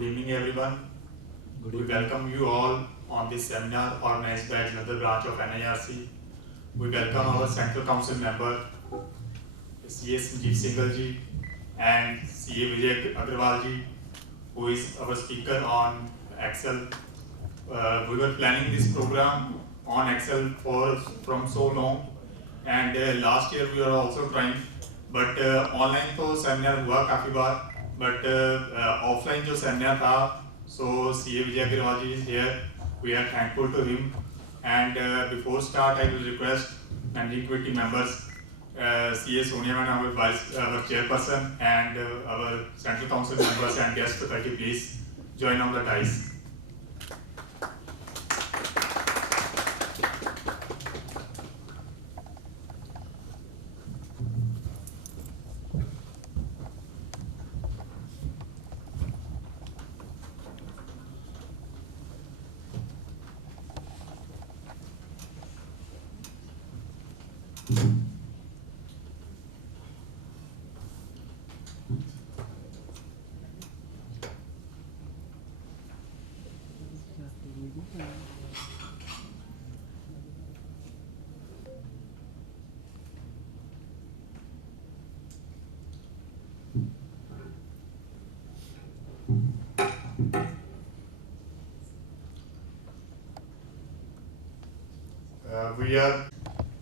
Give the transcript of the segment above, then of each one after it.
Good evening, everyone. We welcome you all on this seminar organized by another branch of NIRC. We welcome our Central Council member, CA Sanjeev Singhal ji, and CA Vijay Agrawal ji, who is our speaker on Excel. We were planning this program on Excel from so long, and last year we were also trying, but online तो सेमिनार हुआ काफ़ी बार, but offline जो सेमिनार था, so CA Vijay Agrawal ji is here. We are thankful to him. And before start, I will request managing committee members, CA Sonia Madam, our chairperson, and our Central Council members and guest faculty, please join on the dais.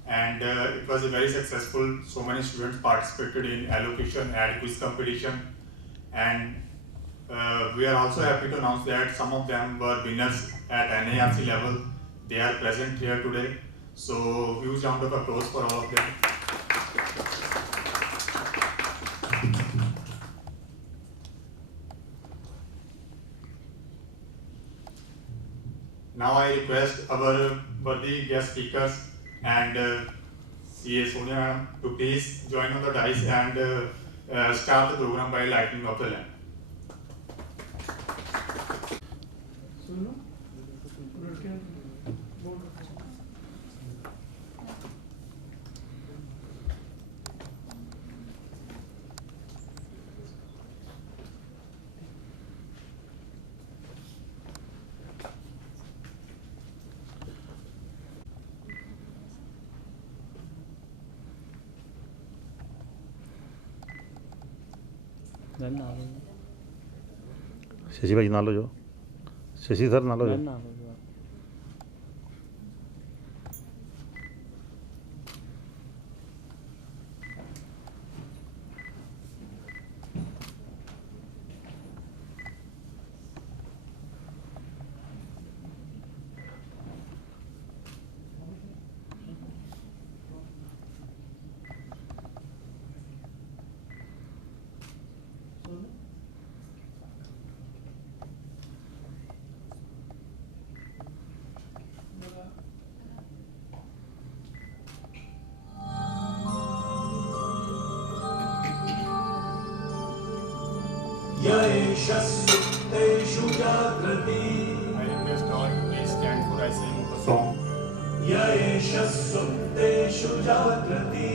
And it was a very successful. So many students participated in allocation and quiz competition, and we are also happy to announce that some of them were winners at NIRC level. They are present here today. So huge round of applause for all of them. Now I request our worthy guest speakers and CA Sonia Madam to please join on the dais and start the program by lighting of the lamp. Shashi भाई ना लो जो शशि सर ना लो जो यशस्तेषु जागृति I request all to please stand for I sing the song. यशस्तेषु जागृति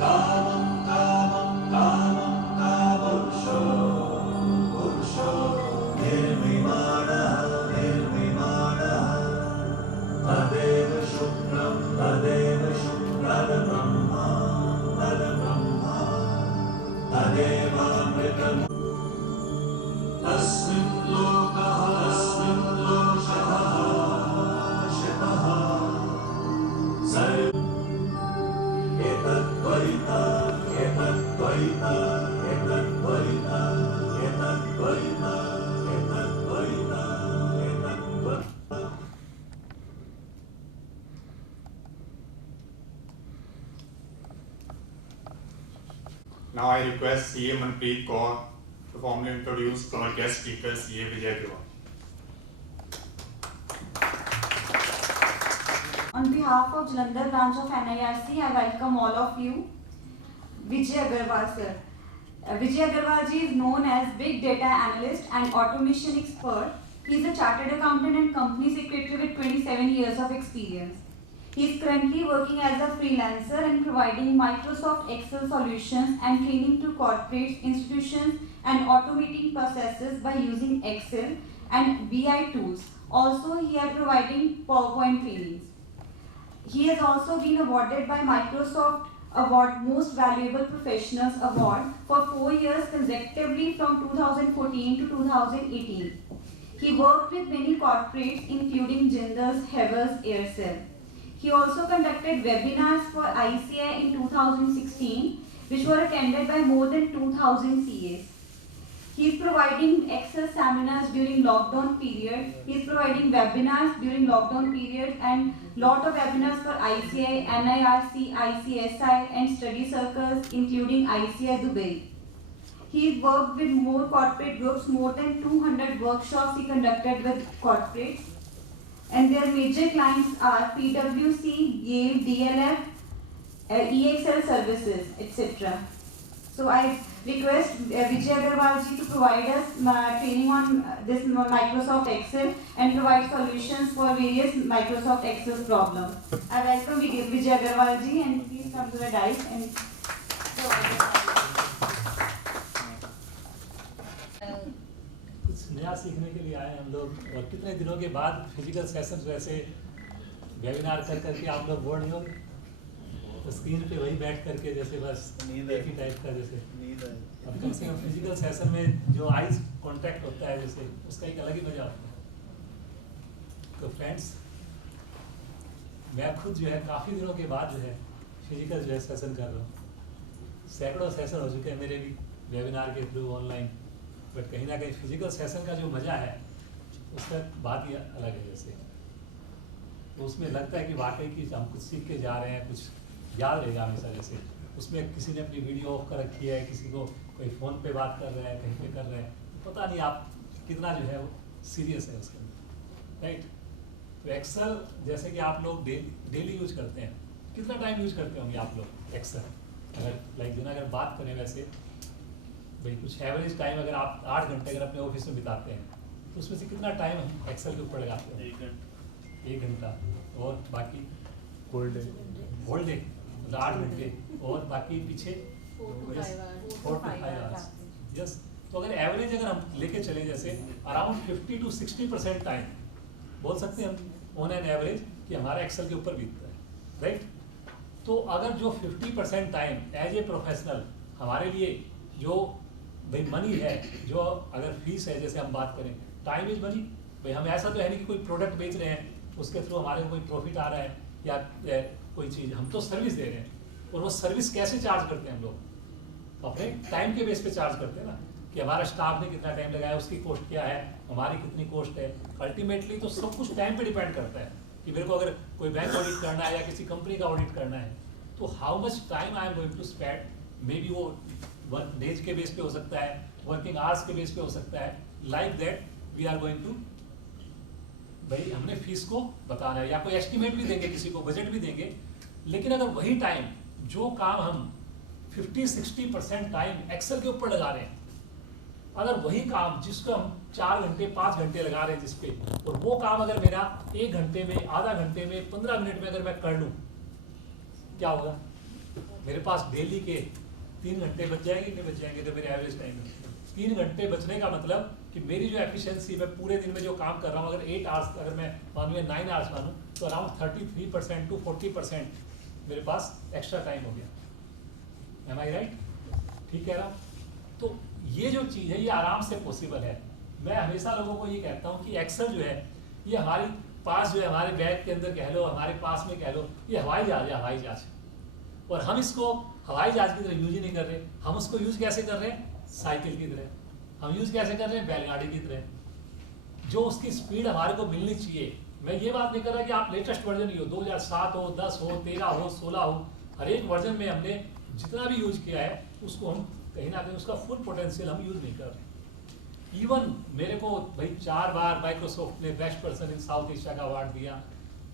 कामं कामं कामं कामपुरुषो पुरुषो निर्विमानः निर्विमानः तदेव शुक्रं तद्ब्रह्मा तदेवामृतम् अस्मिन् लोकः अस्मिन् लोकः शिवः सर्वं एतद्वैता एतद्वैता एतद्वैता एतद्वैता एतद्वैता एतद्वैता. Now I request CA Manpreet Kaur to formally introduce our guest speaker, CA Vijay Agrawal. On behalf of Jalandhar branch of NIRC, I welcome all of you. Vijay Agrawal sir. Vijay Agrawal ji is known as Big Data Analyst and Automation Expert. He is a Chartered Accountant and Company Secretary with 27 years of experience. He is currently working as a freelancer and providing Microsoft Excel solutions and training to corporates, institutions, and automating processes by using Excel and BI tools. Also, he is providing PowerPoint trainings. He has also been awarded by Microsoft Award Most Valuable Professionals Award for 4 years consecutively from 2014 to 2018. He worked with many corporates including Jindal's, Havels, Aircel. He also conducted webinars for ICI in 2016, which were attended by more than 2,000 CAs. He is providing Excel seminars during lockdown period. He is providing webinars during lockdown period and lot of webinars for ICI, NIRC, ICSI and study circles including ICI Dubai. He worked with more corporate groups, more than 200 workshops he conducted with corporates. And their major clients are PwC, Yale, DLF, EXL services, etc. So I request Vijay Agarwal ji to provide us training on this Microsoft Excel and provide solutions for various Microsoft Excel problems. I welcome Vijay Agarwal ji and please come to the dais and कुछ नया सीखने के लिए आए हम लोग और कितने दिनों के बाद फिजिकल सेशंस वैसे वेबिनार कर करके आप लोग बोर नहीं होंगे तो स्क्रीन पे वही बैठ करके जैसे बस एक ही टाइप का जैसे अब कम से कम फिजिकल सेशन में जो आइज कांटेक्ट होता है जैसे उसका एक अलग ही मजा होता है। तो फ्रेंड्स मैं खुद जो है काफ़ी दिनों के बाद जो है फिजिकल जो है सेशन कर रहा हूँ। सैकड़ों सेशन हो चुके हैं मेरे भी वेबिनार के थ्रू ऑनलाइन, बट कहीं ना कहीं फिजिकल सेशन का जो मज़ा है उसका बात ही अलग है। जैसे तो उसमें लगता है कि वाकई कि हम कुछ सीख के जा रहे हैं, कुछ याद रहेगा हमेशा। जैसे उसमें किसी ने अपनी वीडियो ऑफ कर रखी है, किसी को कोई फ़ोन पे बात कर रहा है, कहीं पे कर रहे हैं, पता नहीं आप कितना जो है वो सीरियस है उसके अंदर, राइट। तो एक्सेल जैसे कि आप लोग डेली यूज करते हैं, कितना टाइम यूज करते होंगे आप लोग एक्सेल? अगर लाइक दिन अगर बात करें वैसे भाई कुछ एवरेज टाइम अगर आप 8 घंटे अगर अपने ऑफिस में बिताते हैं तो उसमें से कितना टाइम हम एक्सेल के ऊपर लगाते हैं? 1 घंटा। और बाकी होल डे मतलब 8 घंटे और बाकी पीछे 4 to 5 आवर्स। यस, तो अगर एवरेज अगर हम लेके चले जैसे अराउंड 50 to 60% टाइम बोल सकते हैं हम ऑन एन एवरेज कि हमारा एक्सेल के ऊपर बीतता है, राइट। तो अगर जो 50% टाइम एज ए प्रोफेशनल हमारे लिए जो भाई मनी है, जो अगर फीस है, जैसे हम बात करें टाइम इज मनी, भाई हम ऐसा तो है नहीं कि कोई प्रोडक्ट बेच रहे हैं उसके थ्रू हमारे को कोई प्रॉफिट आ रहा है या कोई चीज़, हम तो सर्विस दे रहे हैं। और वो सर्विस कैसे चार्ज करते हैं हम लोग? तो अपने टाइम के बेस पे चार्ज करते हैं ना, कि हमारा स्टाफ ने कितना टाइम लगाया, उसकी कॉस्ट क्या है, हमारी कितनी कॉस्ट है। अल्टीमेटली तो सब कुछ टाइम पे डिपेंड करता है कि मेरे को अगर कोई बैंक ऑडिट करना है या किसी कंपनी का ऑडिट करना है तो how much time I am going to spend. Maybe वो वर्क डेज के बेस पे हो सकता है, वर्किंग आवर्स के बेस पे हो सकता है। Like that we are going to, भाई हमने फीस को बताना है या कोई एस्टिमेट भी देंगे, किसी को बजट भी देंगे। लेकिन अगर वही टाइम जो काम हम 50-60% टाइम एक्सेल के ऊपर लगा रहे हैं, अगर वही काम जिसको हम 4 घंटे 5 घंटे लगा रहे हैं जिसपे, और वो काम अगर मेरा 1 घंटे में, आधा घंटे में, 15 मिनट में अगर मैं कर लूँ, क्या होगा? मेरे पास डेली के 3 घंटे बच जाएंगे, नहीं बच जाएंगे? तो मेरे एवरेज टाइम में 3 घंटे बचने का मतलब कि मेरी जो एफिशिएंसी, मैं पूरे दिन में जो काम कर रहा हूँ, अगर 8 आवर्स अगर मैं मानूँ या 9 आवर्स मानूँ, तो अराउंड 33% to 40% मेरे पास एक्स्ट्रा टाइम हो गया। एम आई राइट? ठीक कह रहा हूँ? तो ये जो चीज़ है ये आराम से पॉसिबल है। मैं हमेशा लोगों को ये कहता हूँ कि एक्सेल जो है ये हमारे पास जो है, हमारे बैग के अंदर कह लो, हमारे पास में कह लो, ये हवाई जहाज है, हवाई जहाज। और हम इसको हवाई जहाज की तरह यूज ही नहीं कर रहे। हम उसको यूज कैसे कर रहे हैं? साइकिल की तरह। हम यूज कैसे कर रहे हैं? बैलगाड़ी की तरह। जो उसकी स्पीड हमारे को मिलनी चाहिए। मैं ये बात नहीं कर रहा कि आप लेटेस्ट वर्जन ही हो, 2007 हो, 10 हो, 13 हो, 16 हो, हर एक वर्जन में हमने जितना भी यूज किया है उसको हम कहीं ना कहीं उसका फुल पोटेंशियल हम यूज नहीं कर रहे। इवन मेरे को भाई 4 बार माइक्रोसॉफ्ट ने best person in south Asia का अवार्ड दिया,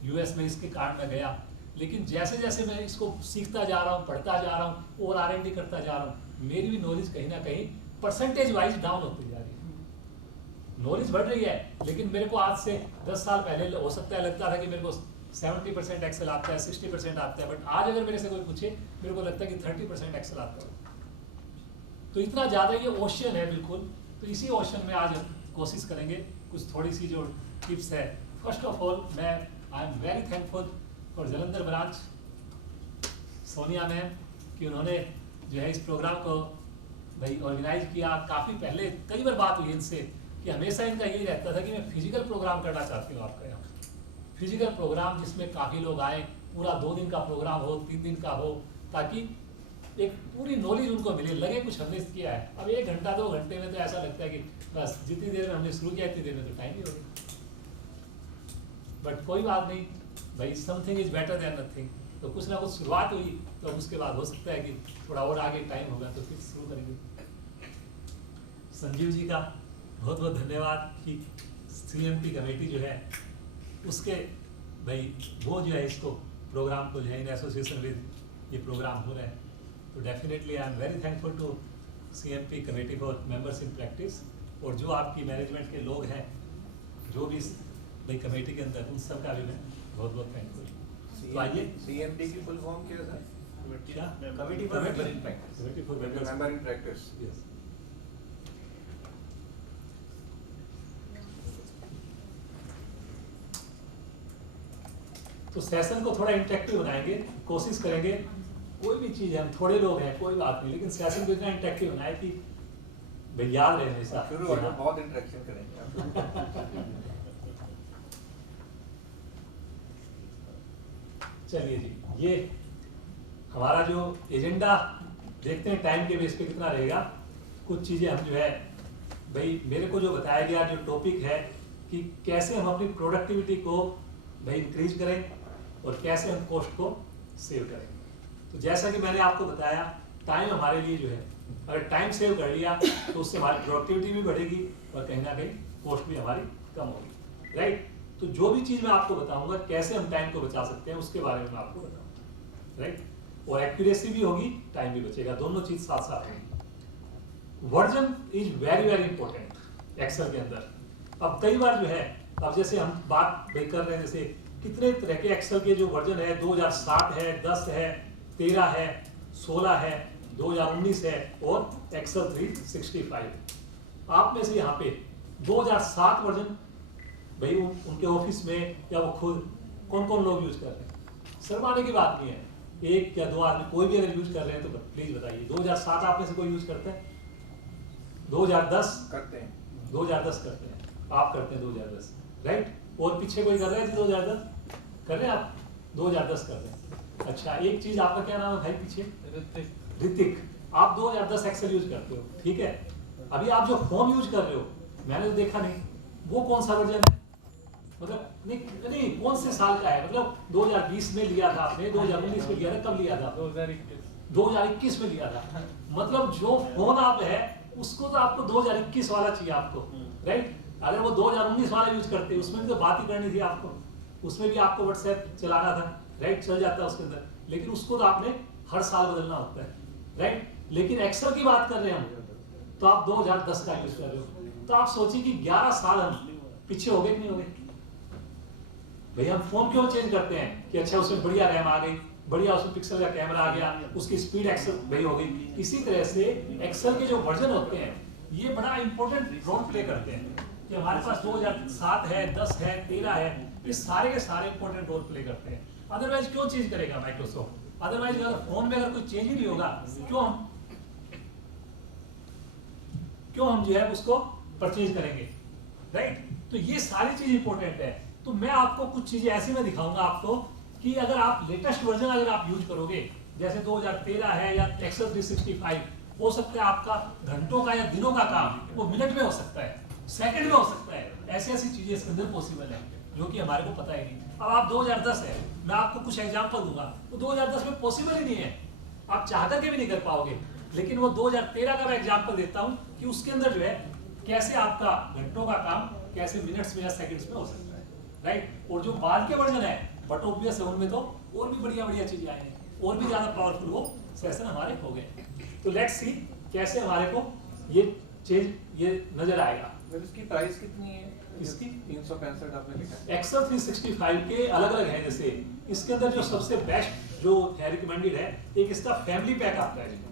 यूएस में इसके कारण मैं गया। लेकिन जैसे जैसे मैं इसको सीखता जा रहा हूँ, पढ़ता जा रहा हूँ और R&D करता जा रहा हूँ, मेरी भी नॉलेज कहीं ना कहीं परसेंटेज वाइज डाउन होती जा रही है। नॉलेज बढ़ रही है, लेकिन मेरे को आज से 10 साल पहले हो सकता है लगता था कि मेरे को 70% एक्सेल आता है, 60% आता है, बट आज अगर मेरे से कोई पूछे, मेरे को लगता है कि 30% एक्सेल आता है। तो इतना ज़्यादा ये ओशन है बिल्कुल। तो इसी ओशन में आज हम कोशिश करेंगे कुछ थोड़ी सी जो टिप्स है। फर्स्ट ऑफ ऑल मैं आई am very thankful for Jalandhar ब्रांच, सोनिया मैम, कि उन्होंने जो है इस प्रोग्राम को भाई ऑर्गेनाइज किया। काफ़ी पहले कई बार बात हुई इनसे कि हमेशा इनका यही रहता था कि मैं फिजिकल प्रोग्राम करना चाहती हूँ आपका यहाँ, फिजिकल प्रोग्राम जिसमें काफ़ी लोग आए, पूरा 2 दिन का प्रोग्राम हो, 3 दिन का हो, ताकि एक पूरी नॉलेज उनको मिले, लगे कुछ हमने किया है। अब 1 घंटा 2 घंटे में तो ऐसा लगता है कि बस जितनी देर में हमने शुरू किया इतनी देर में तो टाइम ही हो गया। बट कोई बात नहीं भाई, something is better than nothing. तो कुछ ना कुछ शुरुआत हुई, तो उसके बाद हो सकता है कि थोड़ा और आगे टाइम होगा तो फिर शुरू करेंगे। संजीव जी का बहुत बहुत धन्यवाद कि CMP कमेटी जो है उसके भाई वो जो है इसको प्रोग्राम को जो है इन एसोसिएशन विद ये प्रोग्राम हो रहा है। तो definitely I am very thankful to CMP committee for members in practice, और जो आपकी मैनेजमेंट के लोग हैं जो भी भाई कमेटी के अंदर, उन सब का भी मैं बहुत बहुत थैंकफुल। तो आइए CMP की फुल फॉर्म क्या है? क्या committee for member in practice. Committee for members member in practice. Yes. तो सेशन को थोड़ा इंटरेक्टिव बनाएंगे, कोशिश करेंगे। कोई भी चीज़ है, हम थोड़े लोग हैं कोई बात नहीं, लेकिन सेशन को इतना इंटरेक्टिव बनाए कि भाई याद रहे हमेशा। शुरू होगा, बहुत इंटरेक्शन करेंगे। चलिए जी, ये हमारा जो एजेंडा देखते हैं टाइम के बेस पे कितना रहेगा। कुछ चीज़ें हम जो है भाई मेरे को जो बताया गया जो टॉपिक है कि कैसे हम अपनी प्रोडक्टिविटी को भाई इंक्रीज करें और कैसे हम कॉस्ट को सेव करें। तो जैसा कि मैंने आपको बताया, टाइम हमारे लिए जो है, अगर टाइम सेव कर लिया तो उससे हमारी प्रोडक्टिविटी भी बढ़ेगी और कहीं ना कहीं कॉस्ट भी हमारी कम होगी, राइट। तो जो भी चीज़ मैं आपको बताऊंगा कैसे हम टाइम को बचा सकते हैं उसके बारे में मैं आपको बताऊंगा, राइट। और एक्यूरेसी भी होगी, टाइम भी बचेगा, दोनों चीज़ साथ साथ होंगी। Version is very very important Excel के अंदर। अब कई बार जो है, अब जैसे हम बात कर रहे हैं, जैसे कितने तरह के एक्सेल के जो वर्जन है, 2007 है, 10 है, 13 है, 16 है, 2019 है और एक्सेल 365। आप में से यहाँ पे 2007 वर्जन भाई उनके ऑफिस में या वो खुद कौन कौन लोग यूज कर रहे हैं? शर्माने की बात नहीं है, 1 या 2 आदमी कोई भी अगर यूज कर रहे हैं तो प्लीज बताइए। 2007 आप में से कोई यूज करते हैं? 2010 करते हैं, 2010 करते हैं, आप करते हैं 2010, राइट। और पीछे कोई कर रहे हैं 2010 कर रहे हैं आप? 2010 कर रहे हैं। अच्छा, एक चीज आपका क्या नाम है भाई पीछे? ऋतिक। आप 2010 एक्सेल यूज करते हो, ठीक है। अभी आप जो फोन यूज कर रहे हो, मैंने तो देखा नहीं, वो कौन सा वर्जन है? मतलब नहीं कौन से साल का है? मतलब 2020 में लिया था आपने, 2019 में लिया था, कब लिया था? 2021 में लिया था। मतलब जो फोन आप है उसको तो आपको 2021 वाला चाहिए आपको, राइट। अगर वो 2019 वाला यूज करते, उसमें भी तो बात ही करनी थी आपको, उसमें भी आपको व्हाट्सएप चलाना था, राइट, चल जाता है उसके अंदर, लेकिन उसको तो आपने हर साल बदलना होता है, राइट। लेकिन एक्सेल की बात कर रहे हैं हम, तो आप 2010 का यूज कर रहे हो, तो आप सोचिए कि 11 साल हम पीछे हो गए कि नहीं हो गए? भैया हम फोन क्यों चेंज करते हैं कि अच्छा उसमें बढ़िया रैम आ गई, बढ़िया उसमें पिक्सल का कैमरा आ गया, उसकी स्पीड एक्सेल भाई हो गई। इसी तरह से एक्सेल के जो वर्जन होते हैं ये बड़ा इंपॉर्टेंट रोल प्ले करते हैं कि हमारे पास 2007 है, 10 है, 13 है, ये सारे के सारे इंपॉर्टेंट रोल प्ले करते हैं। अदरवाइज क्यों चेंज करेगा माइक्रोसॉफ्ट? अदरवाइज अगर फोन में अगर कोई चेंज ही नहीं होगा, क्यों हम जो है उसको परचेज करेंगे, राइट। तो ये सारी चीज इंपॉर्टेंट है। तो मैं आपको कुछ चीजें ऐसी में दिखाऊंगा आपको कि अगर आप लेटेस्ट वर्जन अगर आप यूज करोगे, जैसे 2013 है या एक्सेल 365, हो सकता है आपका घंटों का या दिनों का काम वो मिनट में हो सकता है, सेकंड में हो सकता है। ऐसी ऐसी चीजें इसके अंदर पॉसिबल है जो कि हमारे को पता ही नहीं। अब आप 2010 है, मैं आपको कुछ एग्जांपल दूंगा, तो 2010 में पॉसिबल ही नहीं है, आप चाह करके भी नहीं कर पाओगे। लेकिन वो 2013 का मैं एग्जांपल देता हूँ कि उसके अंदर जो है कैसे आपका घंटों का काम कैसे मिनट्स में या सेकंड्स में हो सकता है, राइट। और जो बाद के वर्जन है, बट ऑब्वियस है, उनमें तो और भी बढ़िया बढ़िया चीजें आई हैं, और भी ज्यादा पावरफुल वो सेशन हमारे हो गए। तो लेट्स सी कैसे हमारे को ये चेंज ये नजर आएगा। इसकी प्राइस कितनी है? इसकी 365 आपने लिखा है। एक्सेल 365 के अलग अलग है। जैसे इसके अंदर जो सबसे बेस्ट जो है रिकमेंडेड है, एक इसका फैमिली पैक आता है।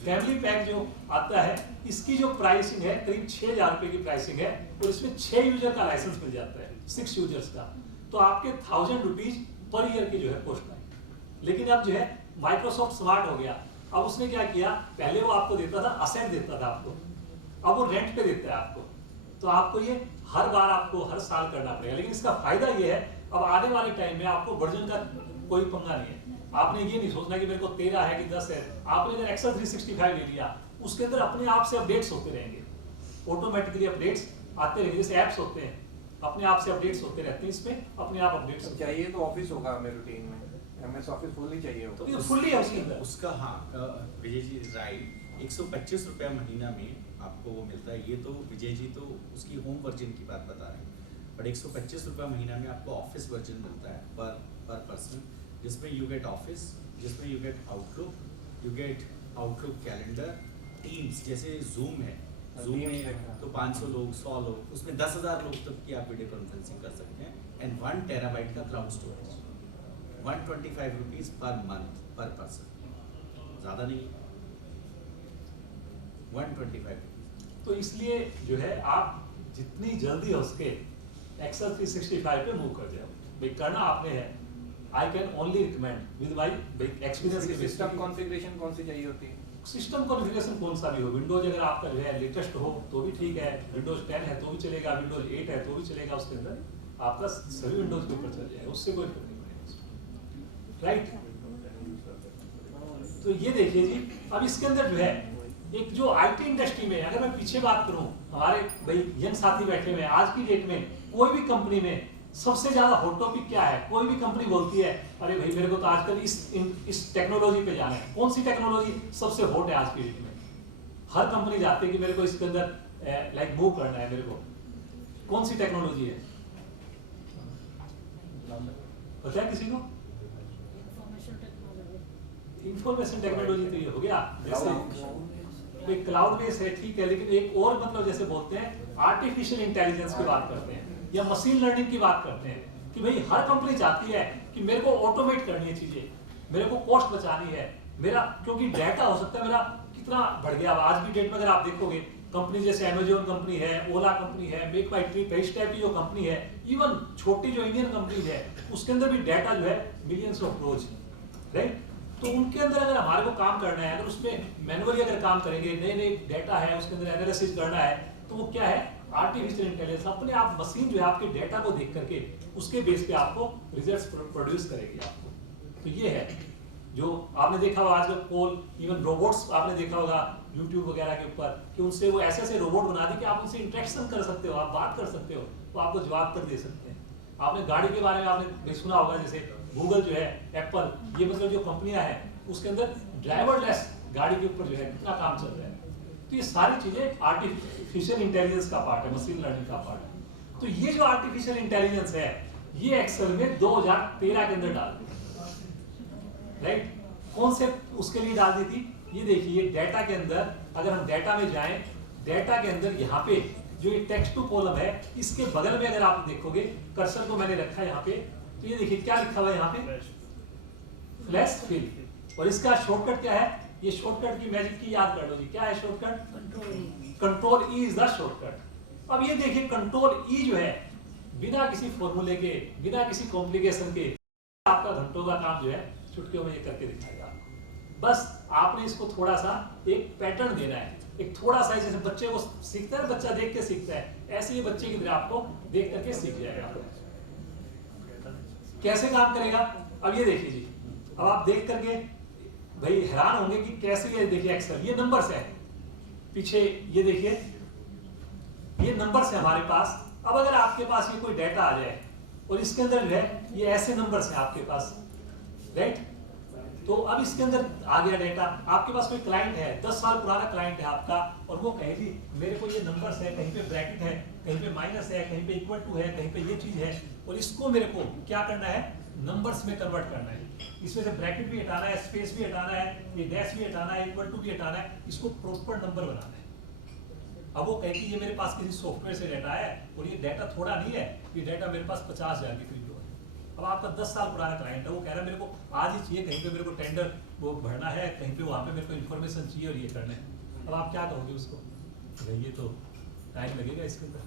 फैमिली पैक जो आता है इसकी जो प्राइसिंग है करीब 6,000 रुपए की प्राइसिंग है, और इसमें 6 यूजर का लाइसेंस मिल जाता है, 6 यूजर्स का। तो आपके 1000 रुपीज पर ईयर की जो है कॉस्ट आई। लेकिन अब जो है माइक्रोसॉफ्ट स्मार्ट हो गया। अब उसने क्या किया, पहले वो आपको देता था असेट देता था आपको, अब वो रेंट पे देता है आपको। तो आपको ये हर बार आपको हर साल करना पड़ेगा। लेकिन इसका फायदा ये है, अब आने वाले टाइम में आपको वर्जन का कोई पंगा नहीं है। आपने ये नहीं सोचना कि मेरे को 13 है कि 10 है। आपने अगर एक्सेल 365 ले लिया, उसके अंदर अपने आप से अपडेट्स होते रहेंगे, ऑटोमेटिकली अपडेट्स आते रहेंगे। जैसे ऐप्स होते हैं अपने आप से अपडेट्स होते रहते हैं, इसमें अपने आप अपडेट्स तो चाहिए तो ऑफिस होगा हमें रूटीन में, एमएस ऑफिस फुल चाहिए तो होगा। ये फुल्ली है उसके अंदर। उसका हाँ विजय जी राइट, 125 रुपया महीना में आपको वो मिलता है। ये तो विजय जी तो उसकी होम वर्जन की बात बता रहे हैं, बट 125 रुपया महीना में आपको ऑफिस वर्जन मिलता है पर पर्सन, जिसमें यू गेट ऑफिस, जिसमें you get outlook calendar, teams जैसे जूम है, जूम में तो 500 लोग 100 लोग, उसमें 10,000 लोग तक की आप वीडियो कॉन्फ्रेंसिंग कर सकते हैं। एंड 1 टेराबाइट का cloud storage, 125 rupees per month पर पर्सन, ज़्यादा नहीं, 125 रुपीज। तो इसलिए जो है आप जितनी जल्दी हो सके एक्सेल 365 पे मूव कर जाओ। भाई करना आपने है, I can only recommend with my experience के बेस सिस्टम कॉन्फ़िगरेशन कौन सी चाहिए होती है? सिस्टम कॉन्फ़िगरेशन कौन सा भी हो, विंडोज अगर आपका जो है लेटेस्ट हो तो भी ठीक है, विंडोज 10 है तो भी चलेगा, विंडोज 8 है तो भी चलेगा, उसके अंदर आपका सभी विंडोज के ऊपर चल जाएगा, उससे कोई फर्क नहीं पड़ेगा, राइट। तो ये देखिए जी, अब इसके अंदर जो है एक जो आईटी इंडस्ट्री में अगर मैं पीछे बात करूं, हमारे भाई यंग साथी बैठे हुए हैं, आज की डेट में कोई भी कंपनी में सबसे ज्यादा हॉट टॉपिक क्या है? कोई भी कंपनी बोलती है अरे भाई मेरे को तो आजकल इस टेक्नोलॉजी पे जाना है। कौन सी टेक्नोलॉजी सबसे हॉट है आज की डेट में? हर कंपनी जाती है कि मेरे को इसके अंदर लाइक मूव करना है, मेरे को कौन सी टेक्नोलॉजी है पता है किसी को? इंफॉर्मेशन टेक्नोलॉजी तो ये हो गया, जैसे क्लाउड बेस है ठीक है, लेकिन एक और मतलब जैसे बोलते हैं आर्टिफिशियल इंटेलिजेंस की बात करते हैं या मशीन लर्निंग की बात करते हैं कि भाई हर कंपनी चाहती है कि मेरे को ऑटोमेट करनी है चीजें, मेरे को कॉस्ट बचानी है मेरा, क्योंकि डाटा हो सकता है मेरा कितना बढ़ गया। अब आज की डेट में अगर आप देखोगे कंपनी जैसे अमेजोन कंपनी है, ओला कंपनी है, मेक माई ट्रिप है, इस टाइप की जो कंपनी है, इवन छोटी जो इंडियन कंपनी है उसके अंदर भी डाटा जो है मिलियंस ऑफ रोज, राइट। तो उनके अंदर अगर हमारे को काम करना है, अगर उसमें मैनुअली अगर काम करेंगे, नए नए डाटा है उसके अंदर एनालिसिस करना है, तो वो क्या है आर्टिफिशियल इंटेलिजेंस अपने आप मशीन जो है आपके डाटा को देख करके उसके बेस पे आपको रिजल्ट्स प्रोड्यूस करेगी आपको। तो ये है जो आपने देखा होगा आजकल कॉल, इवन रोबोट्स आपने देखा होगा यूट्यूब वगैरह के ऊपर कि उनसे वो ऐसे ऐसे रोबोट बना दी कि आप उनसे इंटरेक्शन कर सकते हो, आप बात कर सकते हो, वो आपको जवाब तक दे सकते हैं। आपने गाड़ी के बारे में आपने सुना होगा, जैसे गूगल जो है, एप्पल, ये मतलब जो कंपनियां हैं उसके अंदर ड्राइवरलेस गाड़ी के ऊपर जो है कितना काम चल रहा है। तो ये सारी चीजें आर्टिफिशियल इंटेलिजेंस का पार्ट है, मशीन लर्निंग का पार्ट है। तो ये जो आर्टिफिशियल इंटेलिजेंस है ये एक्सेल में 2013 के अंदर डाल दी, राइट। कौन से उसके लिए डाल दी थी? ये देखिए डाटा के अंदर अगर हम डाटा में जाएं, डाटा के अंदर यहाँ पे जो ये टेक्स्ट टू कॉलम है इसके बगल में अगर आप देखोगे, कर्सर को मैंने रखा है यहाँ पे, तो ये देखिए क्या लिखा हुआ है यहाँ पे, फ्लैश फिल। और इसका शॉर्टकट क्या है? ये शॉर्टकट की मैजिक की याद कर लो जी, क्या है shortcut? Control E is the shortcut. अब ये देखिए कंट्रोल ई जो है बिना किसी फॉर्मूले के, बिना किसी कॉम्प्लिकेशन के आपका घंटों का काम जो है चुटकियों में ये करके दिखाएगा आपको। बस आपने इसको थोड़ा सा एक पैटर्न देना है, एक थोड़ा सा, जैसे बच्चे को सीखता है, बच्चा देख के सीखता है, ऐसे ही बच्चे की तरह आपको देख करके सीख जाएगा। कैसे काम करेगा? अब ये देखिए जी, अब आप देख करके भाई हैरान होंगे कि कैसे, ये देखिए एक्सेल, ये नंबर्स है पीछे, ये देखिए ये नंबर्स है हमारे पास। अब अगर आपके पास ये कोई डाटा आ जाए और इसके अंदर जो है ये ऐसे नंबर्स हैं आपके पास, राइट। तो अब इसके अंदर आ गया डाटा, आपके पास कोई क्लाइंट है, 10 साल पुराना क्लाइंट है आपका, और वो कहे जी मेरे को ये नंबर्स है, कहीं पे ब्रैकेट है, कहीं पे माइनस है, कहीं पे इक्वल टू है, कहीं पे ये चीज है, और इसको मेरे को क्या करना है? नंबर्स में कन्वर्ट करना है। इसमें से ब्रैकेट भी हटाना है, स्पेस भी हटाना है, ये डैश भी हटाना है, इक्वल टू भी हटाना है, इसको प्रॉपर नंबर बनाना है। अब वो कहे कि ये मेरे पास किसी सॉफ्टवेयर से डाटा है और ये डाटा थोड़ा नहीं है, ये डाटा मेरे पास 50,000 के करीब है। अब आपका 10 साल पुराना क्लाइंट है, वो कह रहा है मेरे को आज ही चाहिए, कहीं पे मेरे को टेंडर वो भरना है, कहीं पे वहाँ पे मेरे को इन्फॉर्मेशन चाहिए और ये करना है। अब आप क्या कहोगे उसको? भाई ये तो टाइम लगेगा इसके अंदर,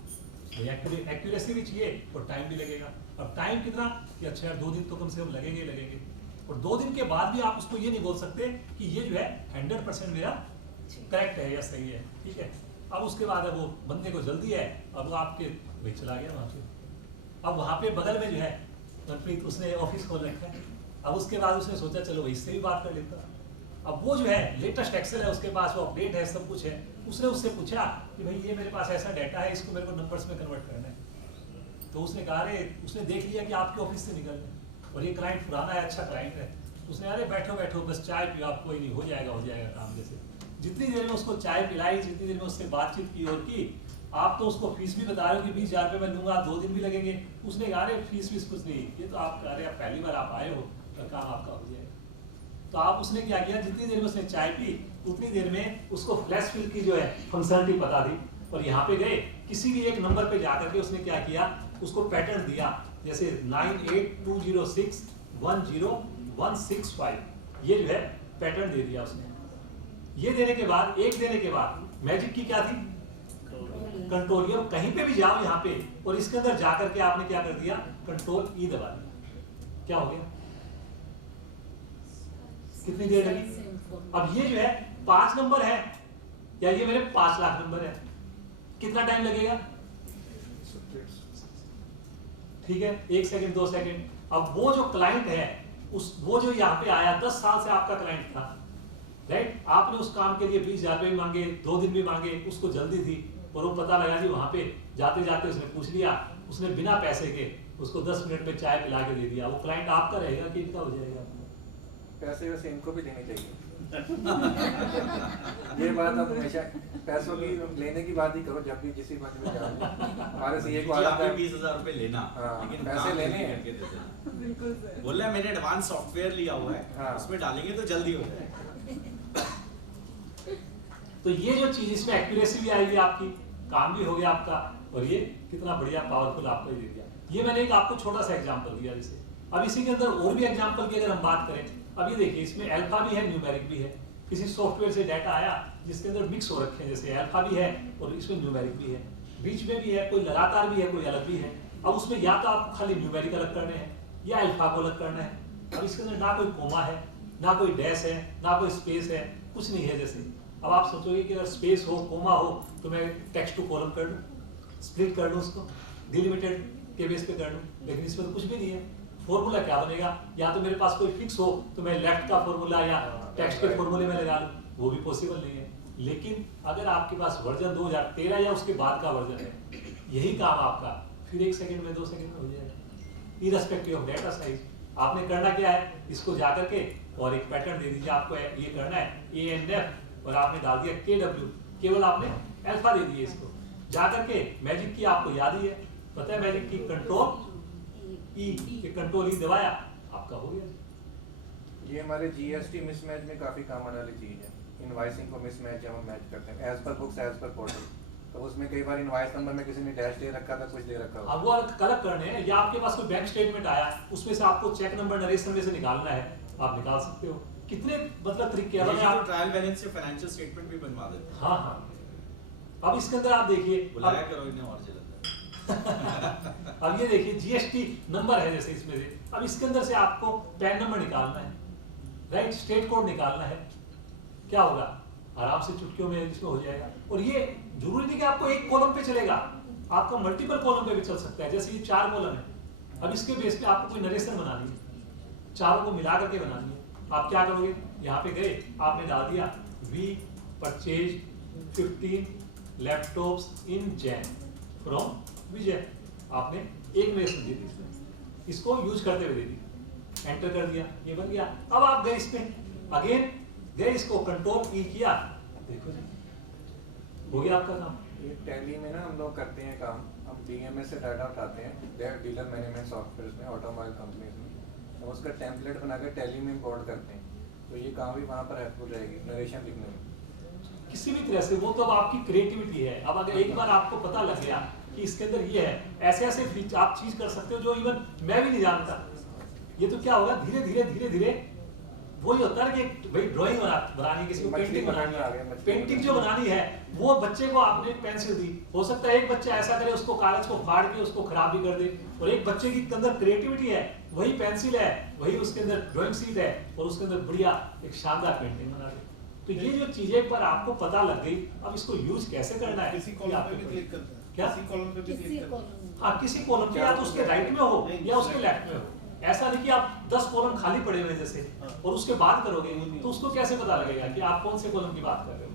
एक्यूरेसी भी चाहिए और टाइम भी लगेगा। अब टाइम कितना कि अच्छा यार 2 दिन तो कम से कम लगेंगे लगेंगे, और 2 दिन के बाद भी आप उसको ये नहीं बोल सकते कि ये जो है 100% मेरा करेक्ट है या सही है, ठीक है। अब उसके बाद अब वो बंदे को जल्दी है, अब वो आपके भाई चला गया वहाँ पे। अब वहाँ पे बगल में जो है मनप्रीत उसने ऑफिस खोल रखा है। अब उसके बाद उसने सोचा चलो भाई इससे भी बात कर लेता। अब वो जो है लेटेस्ट एक्सेल है उसके पास, वो अपडेट है, सब कुछ है। उसने उससे पूछा कि भाई ये मेरे पास ऐसा डाटा है, इसको मेरे को नंबर्स में कन्वर्ट करना है। तो उसने कहा अरे, उसने देख लिया कि आपके ऑफिस से निकल रहे और ये क्लाइंट पुराना है, अच्छा क्लाइंट है। उसने अरे बैठो बैठो बस चाय पियो, आप कोई नहीं, हो जाएगा काम। जैसे जितनी देर में उसको चाय पिलाई, जितनी देर में उससे बातचीत की और की, आप तो उसको फीस भी बता रहे हो कि 20,000 रुपये मैं लूंगा, 2 दिन भी लगेंगे। उसने कहा अरे फीस कुछ नहीं, ये तो आप कह रहे हैं पहली बार आप आए हो तो काम आपका हो जाएगा। तो आप उसने क्या किया, जितनी देर में उसने चाय पी उतनी देर में उसको फ्लैश फिल की जो है फंक्शनलिटी बता दी, और यहाँ पे गए किसी भी एक नंबर पे जाकर के उसने क्या किया, उसको पैटर्न दिया, जैसे 9820610165, ये जो है पैटर्न दे दिया उसने। ये देने के बाद, एक देने के बाद मैजिक की क्या थी, कंट्रोल। ये कहीं पे भी जाओ यहाँ पे और इसके अंदर जाकर के आपने क्या कर दिया, कंट्रोल ई दबा दिया, क्या हो गया, कितनी देर लगी। अब ये जो है 5 नंबर है या ये मेरे 5 लाख नंबर है, कितना टाइम लगेगा, ठीक है 1 सेकंड 2 सेकंड। अब वो जो क्लाइंट है वो जो यहाँ पे आया 10 साल से आपका क्लाइंट था, राइट, आपने उस काम के लिए 20,000 रुपये भी मांगे, 2 दिन भी मांगे, उसको जल्दी थी और वो पता लगा जी वहां पे जाते जाते उसने पूछ लिया, उसने बिना पैसे के उसको 10 मिनट में चाय पिला के दे दिया। वो क्लाइंट आपका रहेगा कि इनका हो जाएगा? पैसे वैसे इनको भी देने चाहिए। ये बात आप हमेशा पैसों की लेने की बात ही करो जब भी किसी बात में जाओ। हमारे से एक बात है 20,000 रुपए लेना, लेकिन पैसे काम लेने नहीं हैं। करके देते। बिल्कुल सर। बोल रहा है मैंने एडवांस सॉफ्टवेयर लिया हुआ है, हाँ। उसमें डालेंगे तो जल्दी हो जाएगा। तो ये जो चीज, इसमें एक्यूरेसी भी आएगी आपकी, काम भी हो गया आपका, और ये कितना बढ़िया पावरफुल आपको दे दिया। ये मैंने एक आपको छोटा सा एग्जांपल दिया। जैसे अब इसी के अंदर और भी एग्जांपल की अगर हम बात करें, अब ये देखिए इसमें अल्फा भी है, न्यूमेरिक भी है। किसी सॉफ्टवेयर से डाटा आया जिसके अंदर मिक्स हो रखे हैं, जैसे अल्फा भी है और इसमें न्यूमेरिक भी है, बीच में भी है, कोई लगातार भी है, कोई अलग भी है। अब उसमें या तो आपको खाली न्यूमेरिक अलग करने हैं या अल्फा को अलग करना है। अब इसके अंदर ना कोई कोमा है, ना कोई डैश है, ना कोई स्पेस है, कुछ नहीं है। जैसे अब आप सोचोगे कि अगर स्पेस हो, कोमा हो, तो मैं टेक्स्ट टू कॉलम कर लूँ, स्प्लिट कर लूँ उसको, डिलिमिटेड के बेस पे कर लूँ, लेकिन इसमें तो कुछ भी नहीं है। फॉर्मूला क्या बनेगा, या तो मेरे पास कोई फिक्स हो तो मैं लेफ्ट का फॉर्मूला या टेक्स्ट के फॉर्मूले में लगा लूँ, वो भी पॉसिबल नहीं है। लेकिन अगर आपके पास वर्जन 2013 या उसके बाद का वर्जन है, यही काम आपका फिर 1 सेकंड में 2 सेकंड में हो जाएगा, इररिस्पेक्टिव ऑफ डाटा साइज। आपने करना क्या है, इसको जाकर के और एक पैटर्न दे दीजिए, आपको ये करना है ANF और आपने डाल दिया KW, केवल आपने अल्फा दे दिए इसको। जाकर के मैजिक की आपको याद ही है, पता है मैजिक की कंट्रोल ई दबाया, आपका हो गया। ये हमारे GST मिसमैच में काफी काम आने वाली चीज है। इनवॉइसिंग को मिसमैच जब हम मैच करते हैं as per books as per portal, तो उसमें कई बार इनवॉइस नंबर में किसी ने डैश दे रखा था, कुछ दे रखा हो। अब वो कलेक्ट करने हैं, या आपके पास कोई बैंक स्टेटमेंट आया, उसमें से आपको चेक नंबर नरेशन में से निकालना है, आप निकाल सकते हो। कितने मतलब तरीके हैं। ये तो ट्रायल बैलेंस से फाइनेंशियल स्टेटमेंट भी बनवा देते हैं। हाँ हाँ, अब इसके अंदर आप देखिए, बुलाया करो इन्हें और जल्दी। अब ये देखिए GST नंबर है जैसे इसमें से, अब इसके अंदर से आपको पैन नंबर निकालना है, राइट, स्टेट कोड निकालना है, क्या होगा, आराम से चुटकियों में इसमें हो जाएगा। और ये जरूरी नहीं कि आपको एक कॉलम पे चलेगा, आपको मल्टीपल कॉलम पे भी चल सकता है। जैसे ये 4 कॉलम है, अब इसके बेस पे आपको कोई नरेशन बनानी है, चारों को मिला करके बनानी है। आप क्या करोगे, यहाँ पे गए, आपने डाल दिया we purchase 15 laptops in Jain from Vijay, आपने एक नरेशन दी थी इसमें, इसको यूज करते हुए दे दी, एंटर कर दिया, ये बन गया। अब आप गए इसमें अगेन गए, इसको कंट्रोल ई किया, देखो जी हो गया आपका काम। ये टैली में ना हम लोग करते हैं काम, हम DMS से डाटा उठाते हैं डीलर मैनेजमेंट सॉफ्टवेयर में, ऑटोमोबाइल कंपनीज में, हम उसका टेम्पलेट बना कर टैली में इंपोर्ट करते हैं, तो ये काम भी वहाँ पर हेल्पफुल रहेगी नरेशन लिखने में। किसी भी तरह से, वो तो अब आपकी क्रिएटिविटी है। अब अगर एक बार आपको पता लग गया कि इसके अंदर ये है, ऐसे ऐसे आप चीज कर सकते हो जो इवन मैं भी नहीं जानता। ये तो क्या होगा, धीरे धीरे धीरे धीरे वही होता है कि भाई ड्राइंग बनानी, किसी को पेंटिंग बनानी है, पेंटिंग जो बनानी है वो बच्चे को आपने पेंसिल दी, हो सकता है एक बच्चा ऐसा करे उसको कागज को फाड़ के उसको खराब भी कर दे, और एक बच्चे के अंदर क्रिएटिविटी है, वही पेंसिल है, वही उसके अंदर ड्राइंग शीट है, और उसके अंदर बढ़िया एक शानदार पेंटिंग बना दे। तो ये जो चीजें पर आपको पता लग गई, अब इसको यूज कैसे करना है, किसी कॉलम पे भी क्लिक करते हैं, क्या किसी कॉलम पे भी क्लिक करते हैं। हाँ, किसी कॉलम पे या तो उसके राइट में हो या उसके लेफ्ट में हो। ऐसा नहीं कि आप 10 कॉलम खाली पड़े हुए जैसे और उसके बाद करोगे तो उसको कैसे पता लगेगा कि आप कौन से कॉलम की बात कर रहे हो।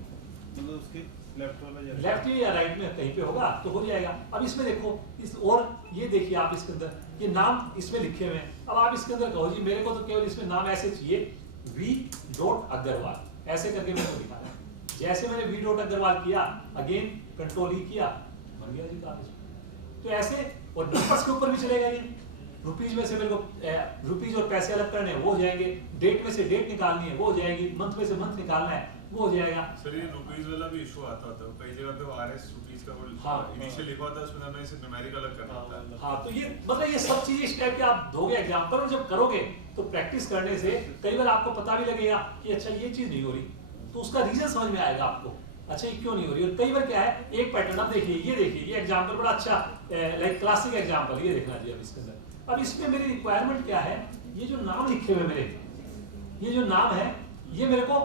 मतलब उसके लेफ्ट वाला जगह लेफ्ट या राइट में कहीं पे होगा तो हो जाएगा। अब इसमें देखो इस, और ये देखिए आप इसके अंदर ये नाम इसमें लिखे हुए हैं। अब आप इसके अंदर कहो जी मेरे को तो केवल इसमें नाम ऐसे चाहिए V. अग्रवाल, ऐसे करके मेरे को दिखाना है। जैसे मैंने V. अग्रवाल किया, अगेन कंट्रोल E किया, बन गया जी कागज। तो ऐसे, और नंबर्स के ऊपर भी चलेगा ये, रुपीज में से मेरे को रुपीज और पैसे अलग करने हैं वो हो जाएंगे, डेट में से डेट निकालनी है वो हो जाएगी, मंथ में से मंथ निकालना है वो हो जाएगा। सर ये रुपीज वाला भी इशू आता था कई जगह पे, आरएस रुपीज का वो इनिशियल लिखा होता है, उसमें हमें इसे न्यूमेरिक अलग करना होता है। हाँ, तो ये मतलब ये सब चीजें इस टाइप के आप दोगे एग्जांपल, और जब करोगे तो प्रैक्टिस करने से कई बार आपको पता भी लगेगा कि अच्छा ये चीज नहीं हो रही, तो उसका रीजन समझ में आएगा आपको, अच्छा ये क्यों नहीं हो रही। और कई बार क्या है, एक पैटर्न आप देखिए, ये एग्जाम्पल बड़ा अच्छा लाइक क्लासिक एग्जाम्पल, ये देखना जी अब इसके अंदर। अब इसमें मेरी रिक्वायरमेंट क्या है, ये जो नाम लिखे हुए मेरे, ये जो नाम है ये मेरे को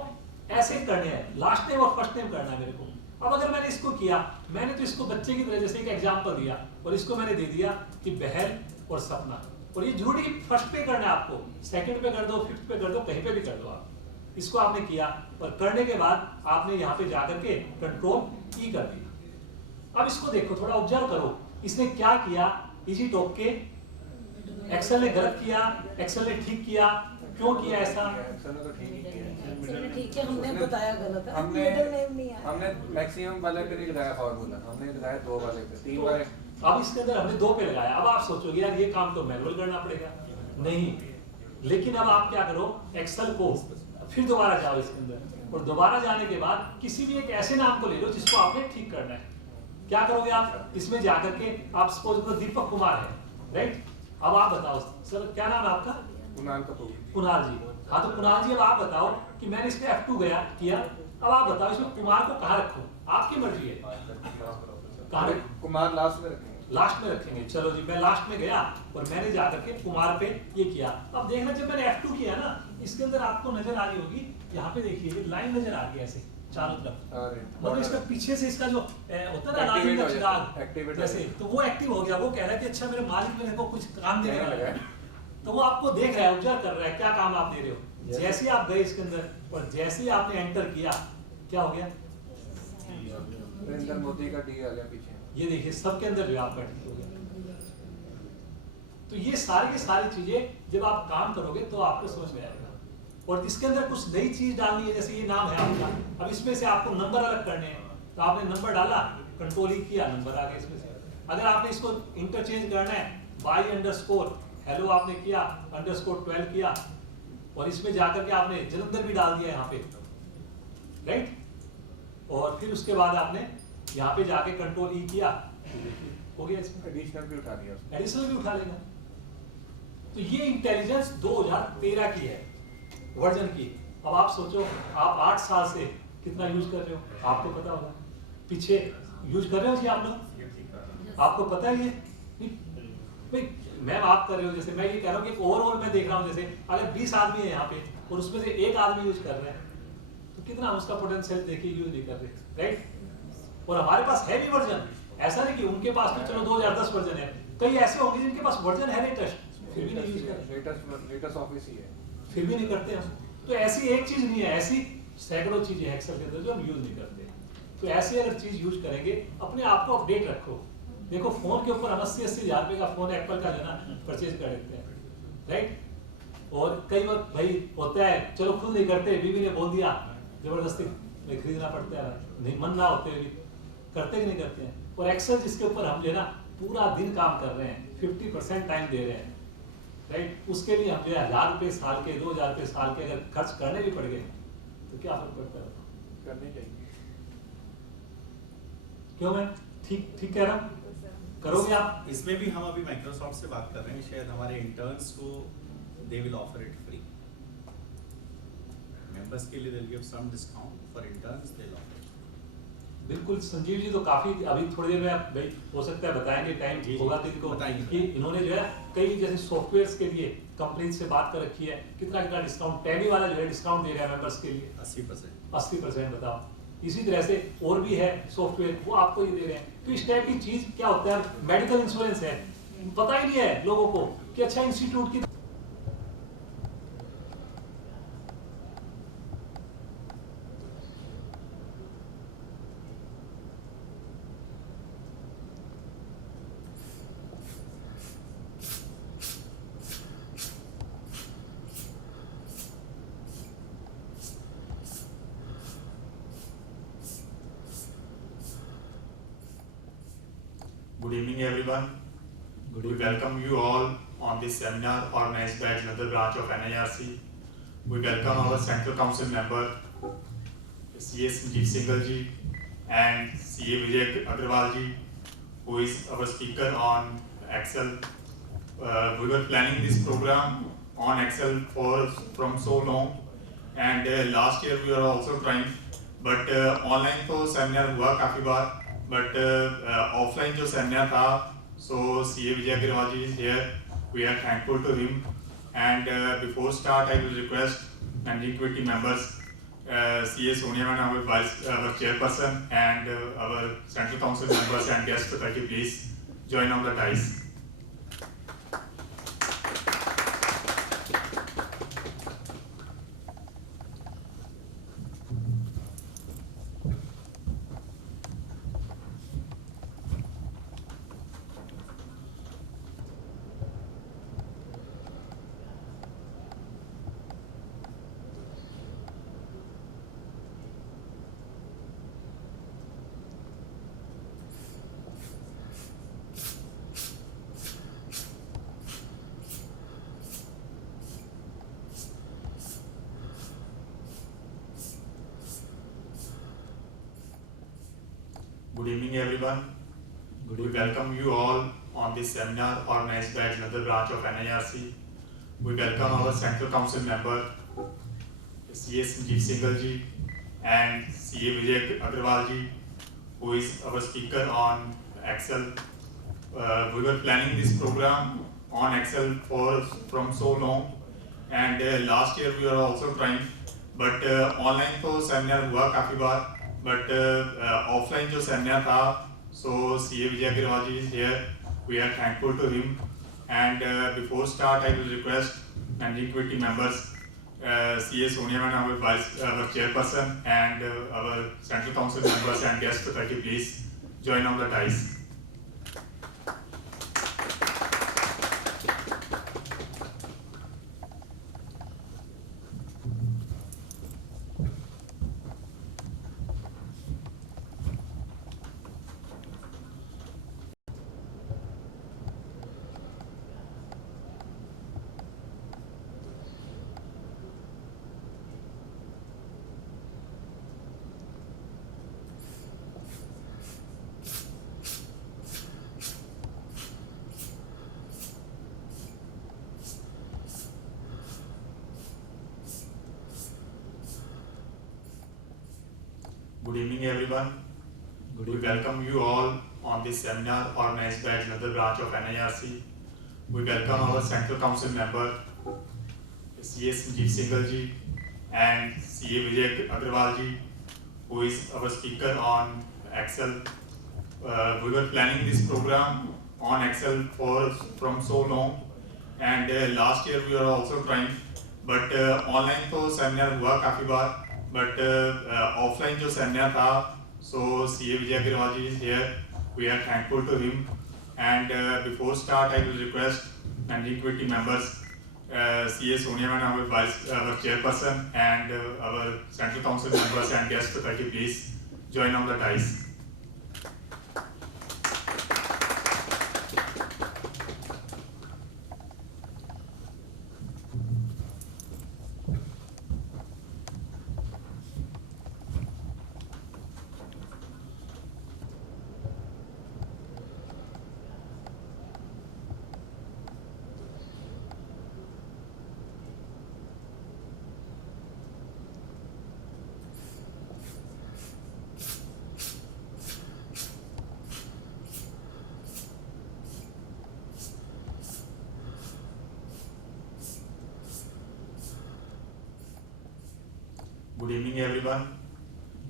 ऐसे करने हैं, लास्ट नेम और फर्स्ट नेम करना है मेरे को। अब अगर मैंने इसको किया, मैंने तो इसको बच्चे की तरह जैसे एक एग्जांपल दिया और इसको मैंने दे दिया कि बहन और सपना, और ये जरूरी कि फर्स्ट पे करना है आपको, सेकंड पे कर दो, फिफ्थ पे कर दो, कहीं पे भी कर दो आप। इसको आपने किया और करने के बाद आपने यहाँ पे जाकर के कंट्रोल E कर दिया। अब इसको देखो, थोड़ा ऑब्जर्व करो, इसने क्या किया, इजी टॉक के एक्सेल ने गलत किया, एक्सेल ने ठीक किया, क्यों किया ऐसा? एक्सेल ने तो ठीक ही किया, ठीक है, हमने बताया गलत है, हमने मिडिल नेम नहीं आया। हमने मैक्सिमम वाले पे नहीं लगाया फॉर्मूला, हमने लगाया 2 वाले पे, 3 वाले। अब इसके अंदर हमने 2 पे लगाया। अब आप सोचोगे यार ये काम तो मैनुअल करना पड़ेगा, नहीं, लेकिन अब आप क्या करो, एक्सेल को फिर दोबारा जाओ इसके अंदर, और दोबारा जाने के बाद किसी भी एक ऐसे नाम को ले लो जिसको आपने ठीक करना है। क्या करोगे आप, इसमें जाकर के आप सपोज करो दीपक कुमार है, राइट। अब आप बताओ सर क्या नाम है आपका? कुणाल कपूर। कुणाल जी, हाँ तो कुणाल जी अब आप बताओ कि मैंने इसमें F2 गया किया, अब आप बताओ इसमें कुमार को कहाँ रखूं, आपकी मर्जी है। कहाँ कुमार लास्ट में रखेंगे, लास्ट में रखेंगे, चलो जी मैं लास्ट में गया और मैंने जाकर के कुमार पे ये किया। अब देखना जब मैंने F2 किया ना, इसके अंदर आपको नजर आ रही होगी, यहाँ पे देखिए लाइन नजर आ रही है ऐसे चारों तरफ, मतलब इसका पीछे से इसका जो होता है ना लाइन का चिराग जैसे, तो वो एक्टिव हो गया। वो कह रहा है कि अच्छा मेरे मालिक मेरे को कुछ काम देने वाला है, तो वो आपको देख रहा है, ऑब्जर्व कर रहा है क्या काम आप दे रहे हो। जैसे ही आप गए इसके अंदर और जैसे ही आपने एंटर किया, क्या हो गया, नरेंद्र मोदी का डी आ गया पीछे, ये देखिए सबके अंदर जो आपका ठीक हो गया। तो ये सारी की सारी चीजें जब आप काम करोगे तो आपको समझ में आएगा। और इसके अंदर कुछ नई चीज डालनी है, जैसे ये नाम है आपका, अब इसमें से आपको नंबर अलग करने हैं, तो आपने नंबर डाला, कंट्रोल E किया, नंबर आ गया इसमें से। अगर आपने इसको इंटरचेंज करना है, by_ हेलो आपने किया, _12 किया, और इसमें जाकर के आपने जलंधर भी डाल दिया यहाँ पे, राइट। और फिर उसके बाद आपने यहाँ पे जाके कंट्रोल E किया, हो गया इसमें एडिशनल भी उठा दिया, एडिशनल भी उठा लेगा। तो ये इंटेलिजेंस 2013 की है, वर्जन की। अब आप सोचो आप 8 साल से कितना यूज कर रहे हो, आपको पता होगा, पीछे यूज कर रहे हो जी आप लोग, आपको पता है ये भाई। मैम आप कर रहे हो, जैसे मैं ये कह रहा हूँ कि ओवरऑल मैं देख रहा हूँ, जैसे अगर 20 आदमी है यहाँ पे और उसमें से एक आदमी यूज कर रहा है, तो कितना उसका पोटेंशियल देखिए यूज नहीं कर रहे, राइट। और हमारे पास है भी वर्जन, ऐसा नहीं कि उनके पास तो चलो 2010 वर्जन है, कई ऐसे होंगे जिनके पास वर्जन है लेटेस्ट, फिर भी नहीं यूज कर, लेटेस्ट ऑफिस ही है, फिर भी नहीं करते हम। तो ऐसी एक चीज नहीं है, ऐसी सैकड़ों चीजें एक्सेल के अंदर जो हम यूज नहीं करते। तो ऐसे अगर चीज यूज करेंगे, अपने आप को अपडेट रखो। देखो फोन के ऊपर हम 80-80 हज़ार रुपए का फोन एप्पल का लेना परचेज कर लेते हैं, राइट। और कई बार भाई होता है, चलो खुद नहीं करते, बीवी ने बोल दिया जबरदस्ती में खरीदना पड़ता है, नहीं मन ना होते भी करते कि नहीं करते हैं। और एक्सेल जिसके ऊपर हम लेना पूरा दिन काम कर रहे हैं, 50% टाइम दे रहे हैं, राइट, उसके लिए हम जो है 1000 रुपये साल के, 2000 रुपये साल के अगर खर्च करने भी पड़ गए तो क्या फर्क पड़ता है, करनी चाहिए। क्यों मैं ठीक ठीक कह रहा हूँ? करोगे आप? इसमें भी हम अभी माइक्रोसॉफ्ट से बात कर रहे हैं, शायद हमारे इंटर्न्स को they will offer it free. Members के लिए they will give some discount, for interns they will offer. बिल्कुल संजीव जी, तो काफी अभी थोड़ी देर में आप भाई हो सकता है बताएंगे, टाइम जी, होगा तो इनको बताएंगे। कि इन्होंने जो है कई जैसे सॉफ्टवेयर्स के लिए कंपनी से बात कर रखी है, कितना कितना डिस्काउंट, टैली वाला जो है डिस्काउंट दे रहा है मेंबर्स के लिए 80%। 80%। बताओ, इसी तरह से और भी है सॉफ्टवेयर, वो आपको ये दे रहे हैं। तो इस टाइप की चीज क्या होता है, मेडिकल इंश्योरेंस है, पता ही नहीं है लोगों को कि अच्छा इंस्टीट्यूट की Good evening, everyone. Good We evening. welcome you all on this seminar organized by another branch of NIRC. We welcome our Central Council member, CA Sanjeev Singhal ji, and CA Vijay Agrawal ji, who is our speaker on Excel. We were planning this program on Excel from so long, and last year we were also trying, but online तो सेमिनार हुआ काफी बार, but offline जो सेमिनार था, so CA Vijay Agrawal ji is here. We are thankful to him. And before start, I will request managing committee members, CA Sonia Ma'am, our chairperson, and our central council members and guest faculty, please join on the dais. Good evening, everyone. Good We evening. welcome you all on this seminar organized by another branch of NIRC. We welcome our Central Council member, CA Sanjeev Singhal ji, and CA Vijay Agrawal ji, who is our speaker on Excel. We were planning this program on Excel from so long, and last year we were also trying, but online तो सेमिनार हुआ काफी बार, but offline जो सेमिनार था, so CA Vijay Agrawal ji is here. We are thankful to him. And before start, I will request managing committee members, CA Sonia Ma'am, our chairperson, and our central council members and guest faculty, please join on the dais. Good evening, everyone. Good We evening. welcome you all on this seminar organized by another branch of NIRC. We welcome our Central Council member, CA Sanjeev Singhal ji, and CA Vijay Agrawal ji, who is our speaker on Excel. We were planning this program on Excel from so long, and last year we were also trying, but online तो सेमिनार हुआ काफी बार, but offline जो सेमिनार था, so CA Vijay Agrawal ji is here. We are thankful to him. And before start, I will request managing committee members, CA Sonia Ma'am, our chairperson, and our central council members and guest faculty, please join on the dais. Good evening, everyone.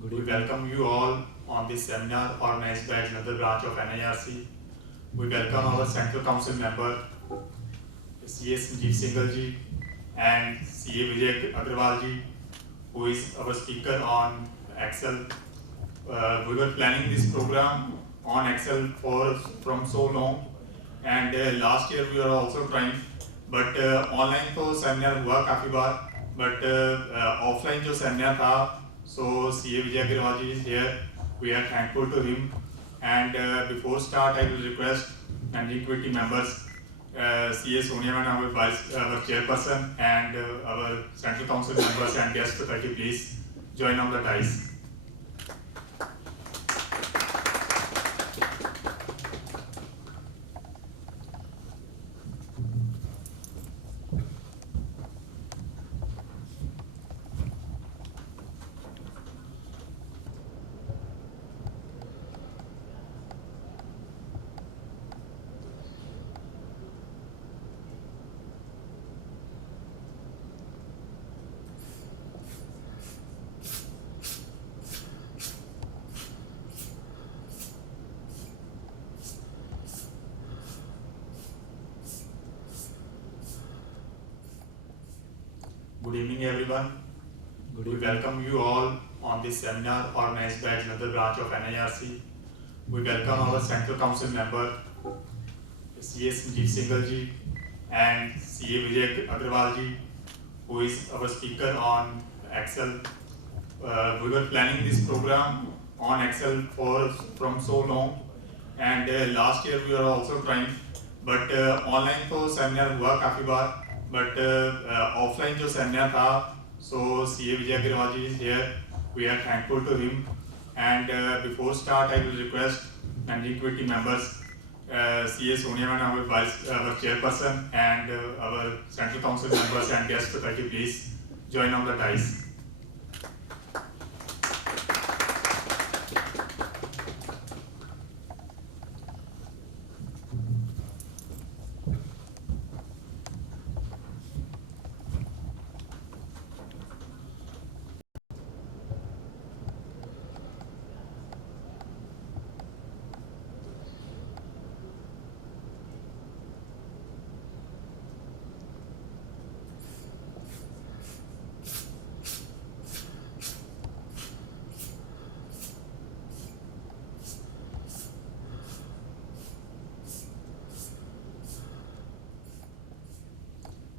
We welcome you all on this seminar organized by Jalandhar branch of NIRC. We welcome our Central Council member, CA Sanjeev Singhal ji, and CA Vijay Agrawal ji, who is our speaker on Excel. We were planning this program on Excel from so long, and last year we were also trying, but online तो सेमिनार हुआ काफी बार, but offline जो सेमिनार था, so CA Vijay Agrawal ji is here. We are thankful to him, and before start I will request managing committee members, CA Sonia Madam, our chairperson, and our Central Council members and guest faculty, please join on the dais. Good evening, everyone. We welcome you all on this seminar organized by Jalandhar branch of NIRC. We welcome our Central Council member, CA Sanjeev Singhal ji, and CA Vijay Agrawal ji, who is our speaker on Excel. We were planning this program on Excel from so long, and last year we were also trying, but online तो seminar हुआ काफी बार, but offline जो seminar था, so CA Vijay Agrawal ji is here. We are thankful to him, and before start I will request managing committee members, CA Sonia Madam, our chairperson, and our Central Council members and guest faculty, please join on the dais.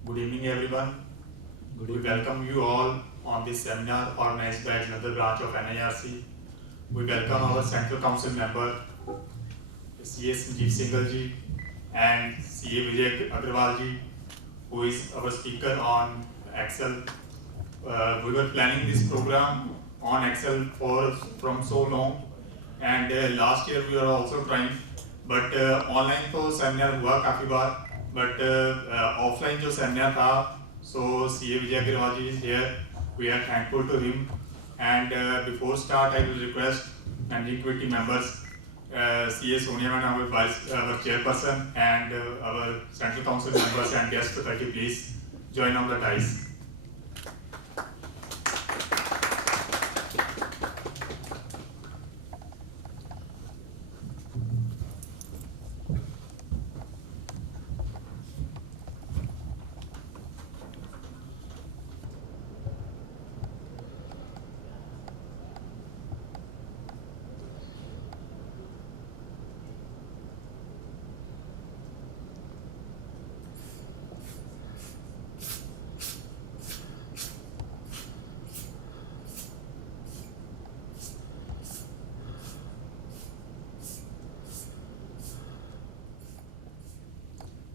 Good evening, everyone. We welcome you all on this seminar organized by Jalandhar branch of NIRC. We welcome our Central Council member, CA Sanjeev Singhal ji, and CA Vijay Agrawal ji, who is our speaker on Excel. We were planning this program on Excel from so long, and last year we were also trying, but online तो seminar हुआ काफी बार, but offline जो seminar था, so CA Vijay Agrawal ji is here. We are thankful to him, and before start I will request managing committee members, CA Sonia Madam, our chairperson, and our Central Council members and guest faculty, please join on the dais.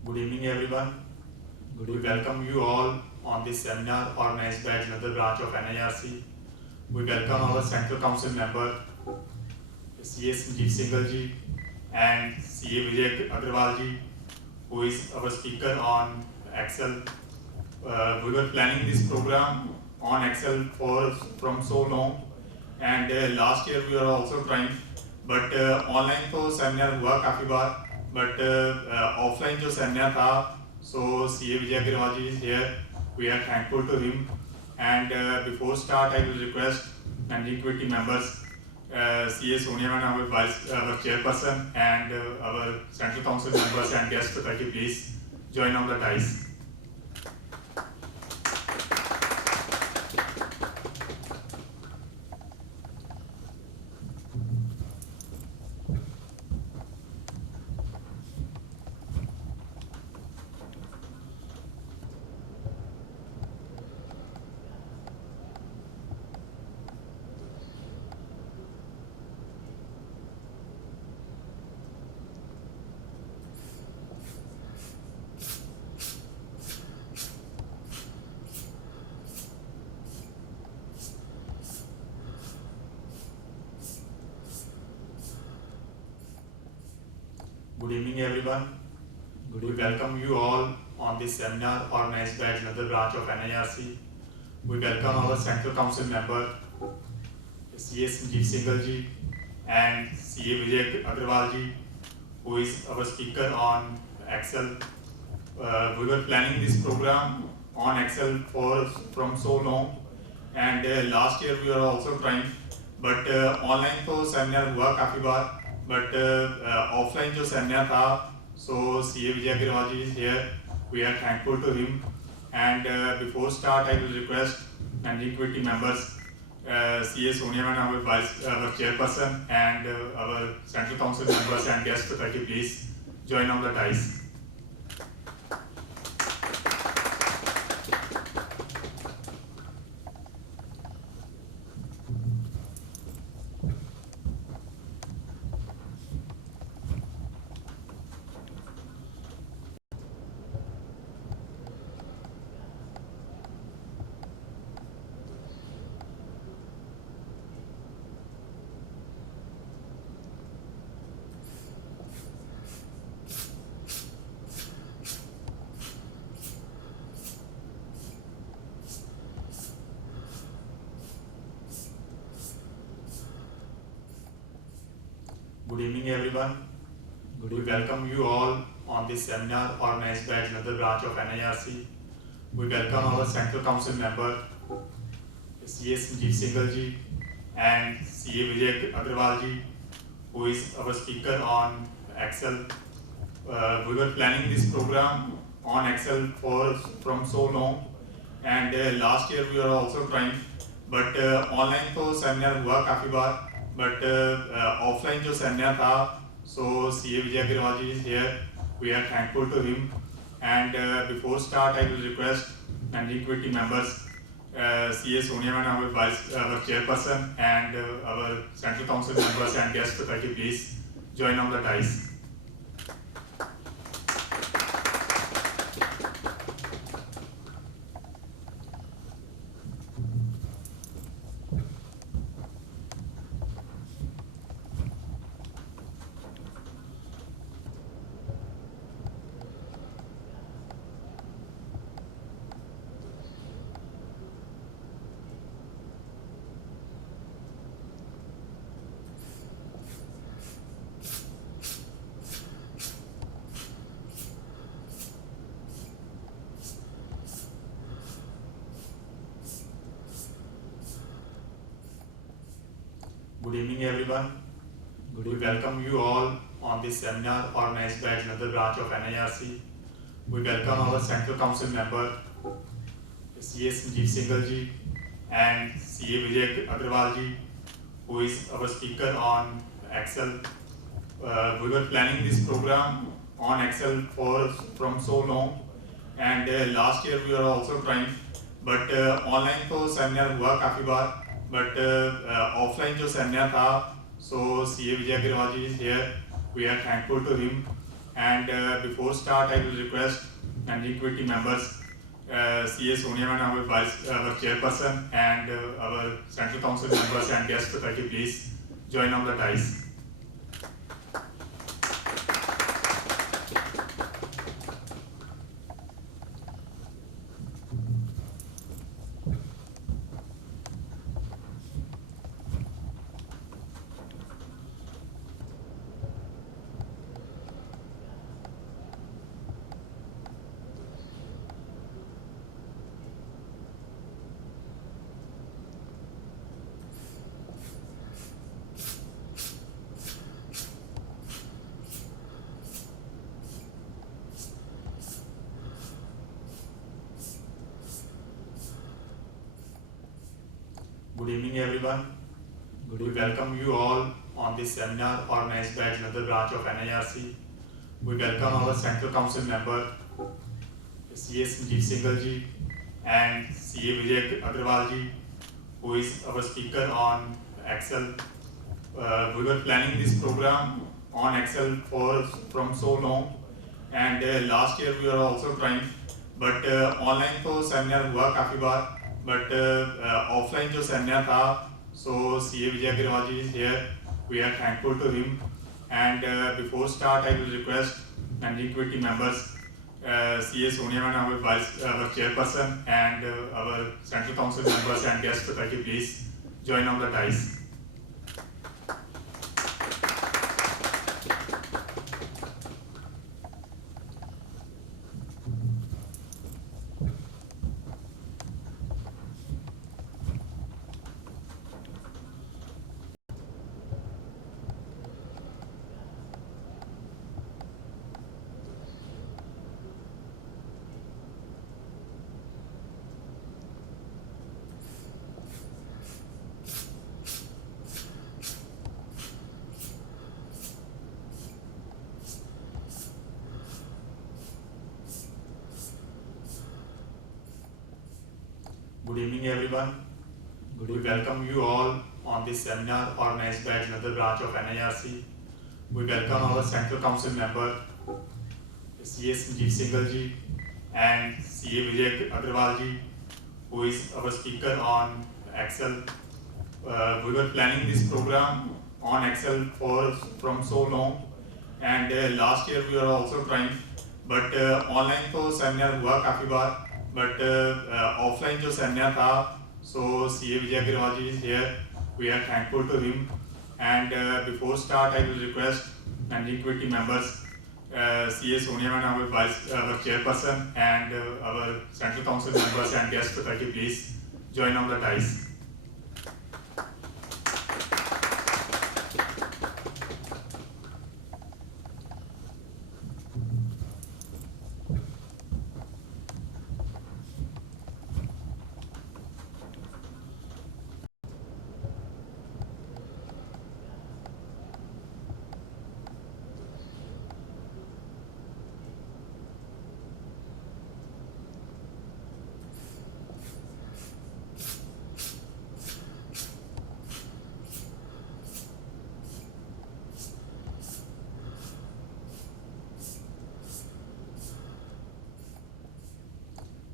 Good evening, everyone. We welcome you all on this seminar organized by Jalandhar branch of NIRC. We welcome our Central Council member, CA Sanjeev Singhal ji, and CA Vijay Agrawal ji, who is our speaker on Excel. We were planning this program on Excel from so long, and last year we were also trying, but online तो seminar हुआ काफी बार, but offline जो seminar था, so CA Vijay Agrawal ji is here. We are thankful to him, And before start, I will request managing committee members, CA Sonia Ma'am, our chairperson, and our central council members and guest faculty, please join on the dais. Good evening, everyone. We welcome you all on this seminar organized by another branch of NIRC. We welcome our Central Council member, CA Sanjeev Singhal ji, and CA Vijay Agrawal ji, who is our speaker on Excel. We were planning this program on Excel from so long, and last year we were also trying, but online तो सेमिनार हुआ काफी बार, but offline जो सेमिनार था, so CA Vijay Agrawal ji is here. We are thankful to him. And before start, I will request managing committee members, CA Sonia Ma'am, our chairperson, and our central council members and guest faculty, please join on the dais. Good evening, everyone. We welcome you all on this seminar organized by another branch of NIRC. We welcome our Central Council member, CA Sanjeev Singhal ji, and CA Vijay Agrawal ji, who is our speaker on Excel. We were planning this program on Excel from so long, and last year we were also trying, but online तो सेमिनार हुआ काफी बार, but offline जो सेमिनार था, so CA Vijay Agrawal ji is here. We are thankful to him. And before start, I will request managing committee members, CA Sonia Ma'am, our chairperson, and our central council members and guest faculty, please join on the dais. Good evening, everyone. We welcome you all on this seminar organized by another branch of NIRC. We welcome our Central Council member, CA Sanjeev Singhal ji, and CA Vijay Agrawal ji, who is our speaker on Excel. We were planning this program on Excel from so long, and last year we were also trying, but online तो सेमिनार हुआ काफी बार, but offline जो सेमिनार था, so CA Vijay Agrawal ji is here. We are thankful to him. And before start, I will request managing committee members, CA Sonia Ma'am, our chairperson, and our central council members and guest faculty, please join on the dais. Good evening, everyone. Good We evening. welcome you all on this seminar organized by another branch of NIRC. We welcome our Central Council member, CA Sanjeev Singhal ji, and CA Vijay Agrawal ji, who is our speaker on Excel. We were planning this program on Excel from so long, and last year we were also trying, but online तो सेमिनार हुआ काफी बार, but offline जो सेमिनार था, so CA Vijay Agrawal ji is here. We are thankful to him. And before start, I will request managing committee members, CA Sonia Ma'am, our chairperson, and our central council members and guest faculty, please join on the dais. Good evening, everyone. Good We evening. welcome you all on this seminar organized by another branch of NIRC. We welcome our Central Council member, CA Sanjeev Singhal ji, and CA Vijay Agrawal ji, who is our speaker on Excel. We were planning this program on Excel from so long, and last year we were also trying, but online तो सेमिनार हुआ काफी बार, but offline जो सेमिनार था, so CA Vijay Agrawal ji is here. We are thankful to him. And before start, I will request managing committee members, CA Sonia Ma'am, our chairperson, and our central council members and guest faculty, please join on the dais.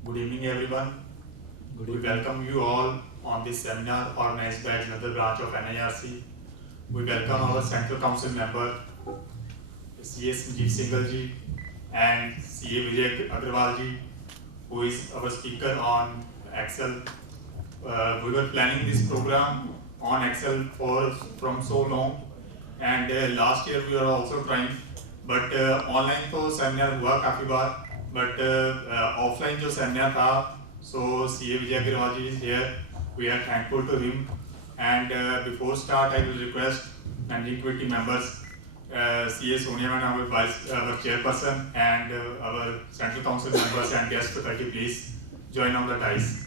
Good evening, everyone. Good We evening. welcome you all on this seminar organized by another branch of NIRC. We welcome our Central Council member, CA Sanjeev Singhal ji, and CA Vijay Agrawal ji, who is our speaker on Excel. We were planning this program on Excel from so long, and last year we were also trying, but online तो सेमिनार हुआ काफी बार, but offline जो सेमिनार था, so CA Vijay Agrawal ji is here. We are thankful to him. And before start, I will request managing committee members, CA Sonia Ma'am, our chairperson, and our central council members and guest faculty, please join on the dais.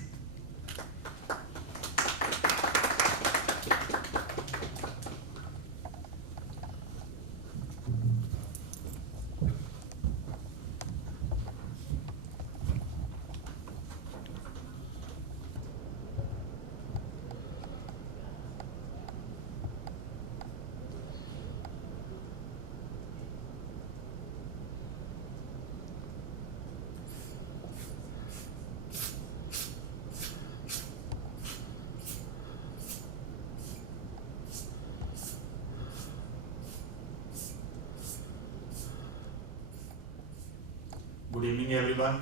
Good evening, everyone.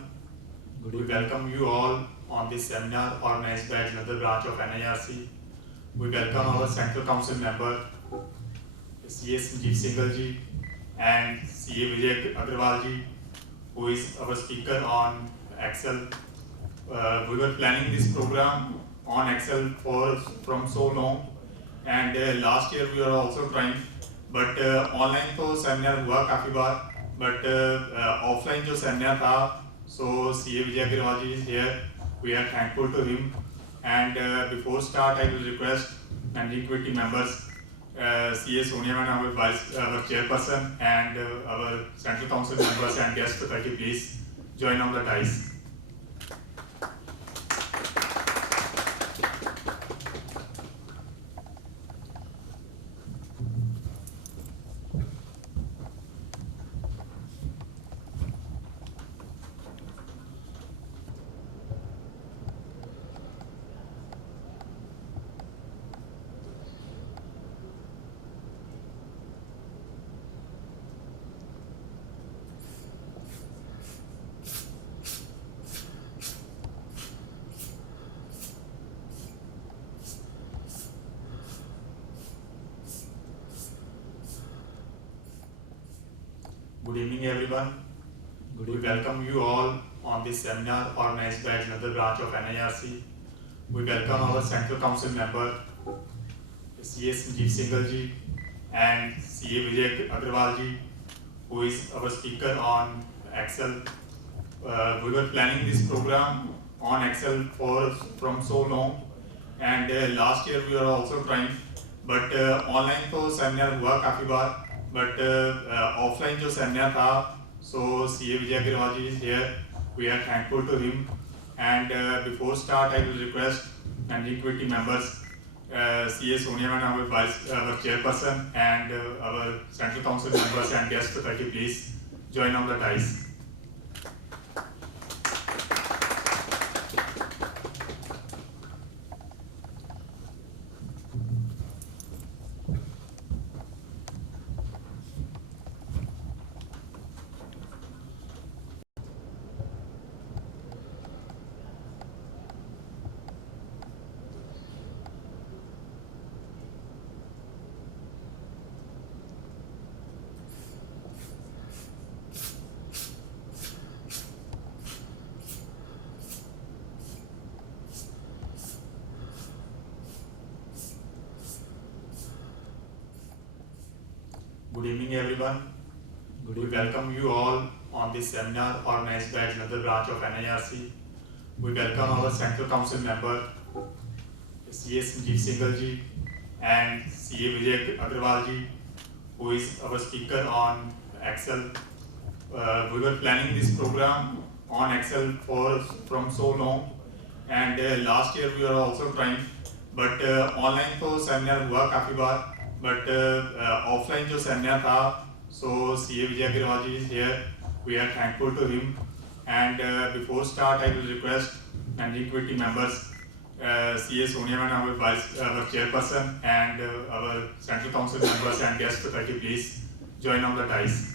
Good We evening. welcome you all on this seminar organized by another branch of NIRC. We welcome our Central Council member, CA Sanjeev Singhal ji, and CA Vijay Agrawal ji, who is our speaker on Excel. We were planning this program on Excel from so long, and last year we were also trying, but online तो सेमिनार हुआ काफी बार, but offline जो सेमिनार था, so CA Vijay Agrawal ji is here. We are thankful to him. And before start, I will request managing committee members, CA Sonia Madam, our chairperson, and our central council members and guest faculty, please join on the dais. Good evening, everyone. Good We evening. welcome you all on this seminar organized by another branch of NIRC. We welcome our Central Council member, CA Sanjeev Singhal ji, and CA Vijay Agrawal ji, who is our speaker on Excel. We were planning this program on Excel from so long, and last year we were also trying, but online तो सेमिनार हुआ काफी बार, but offline जो सेमिनार था, so CA Vijay Agrawal ji is here. We are thankful to him. And before start, I will request managing committee members, CA Sonia Madam, our chairperson, and our central council members and guest faculty, please join on the dais. Good evening, everyone. Good We evening. welcome you all on this seminar organized by another branch of NIRC. We welcome our Central Council member, CA Sanjeev Singhal ji, and CA Vijay Agrawal ji, who is our speaker on Excel. We were planning this program on Excel from so long, and last year we were also trying, but online तो सेमिनार हुआ काफी बार, but offline जो सेमिनार था, so CA Vijay Agrawal ji is here. We are thankful to him. And before start, I will request managing committee members, CA Sonia Madam, our chairperson, and our central council members and guest faculty, please join on the dais.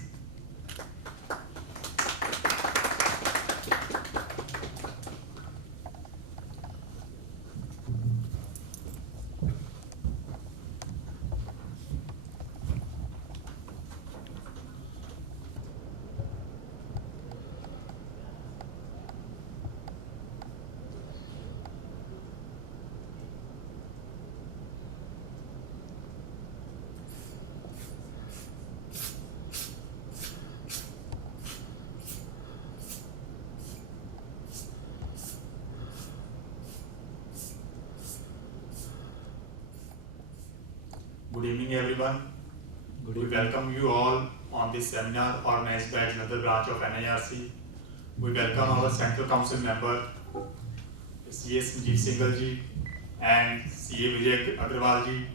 Good evening, everyone. Good We evening. welcome you all on this seminar organized by another branch of NIRC. We welcome our Central Council member, CA Sanjeev Singhal ji, and CA Vijay Agrawal ji,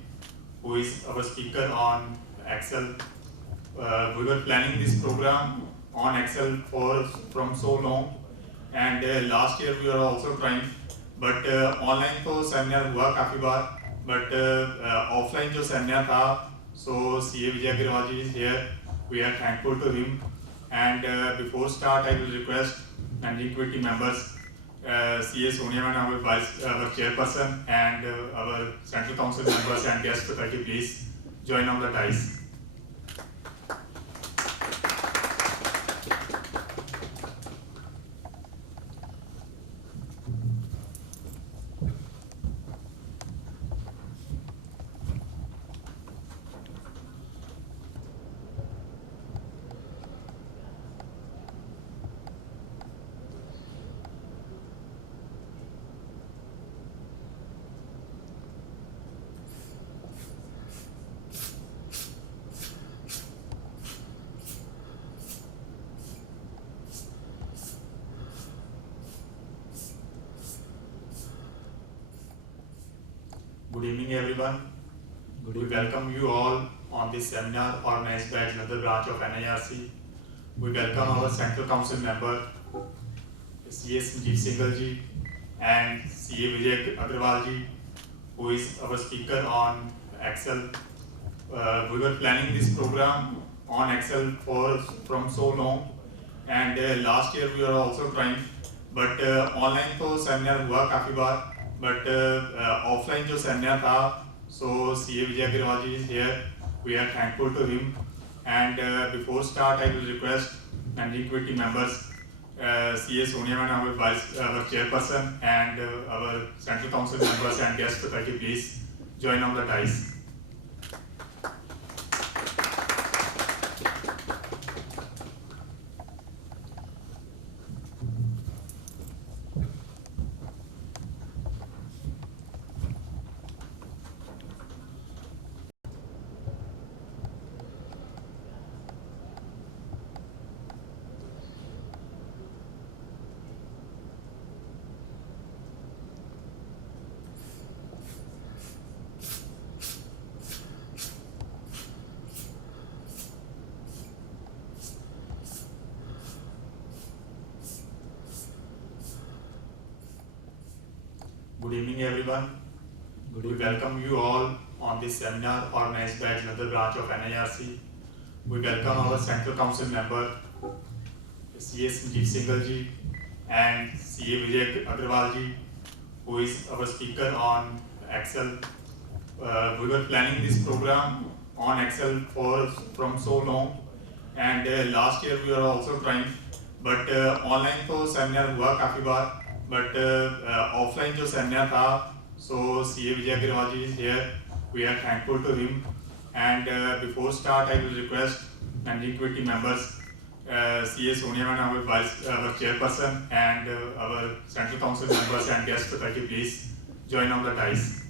who is our speaker on Excel. We were planning this program on Excel from so long, and last year we were also trying, but online तो सेमिनार हुआ काफी बार, but offline जो सेमिनार था, so CA Vijay Agrawal ji is here. We are thankful to him. And before start, I will request managing committee members, CA Sonia Madam, our chairperson, and our central council members and guest faculty, please join on the dais. Good evening, everyone. We welcome you all on this seminar organized by Jalandhar branch of NIRC. We welcome our Central Council member, CA Sanjeev Singhal ji, and CA Vijay Agrawal ji, who is our speaker on Excel. We were planning this program on Excel from so long, and last year we were also trying, but online तो सेमिनार हुआ काफी बार, but offline जो सेमिनार था, so CA Vijay Agrawal ji is here. We are thankful to him. And before start, I will request managing committee members, CA Sonia Madam, our chairperson, and our Central Council members and guest faculty, please join on the dais. Good evening, everyone. We welcome you all on this seminar organized by Jalandhar branch of NIRC. We welcome our Central Council member, CA Sanjeev Singhal ji, and CA Vijay Agrawal ji, who is our speaker on Excel. We were planning this program on Excel from so long, and last year we were also trying, but online तो सेमिनार हुआ काफी बार, but offline जो सेमिनार था, so CA Vijay Agrawal ji is here. We are thankful to him. And before start, I will request managing committee members, CA Sonia Madam, our chairperson, and our Central Council members and guest faculty, please join on the dais.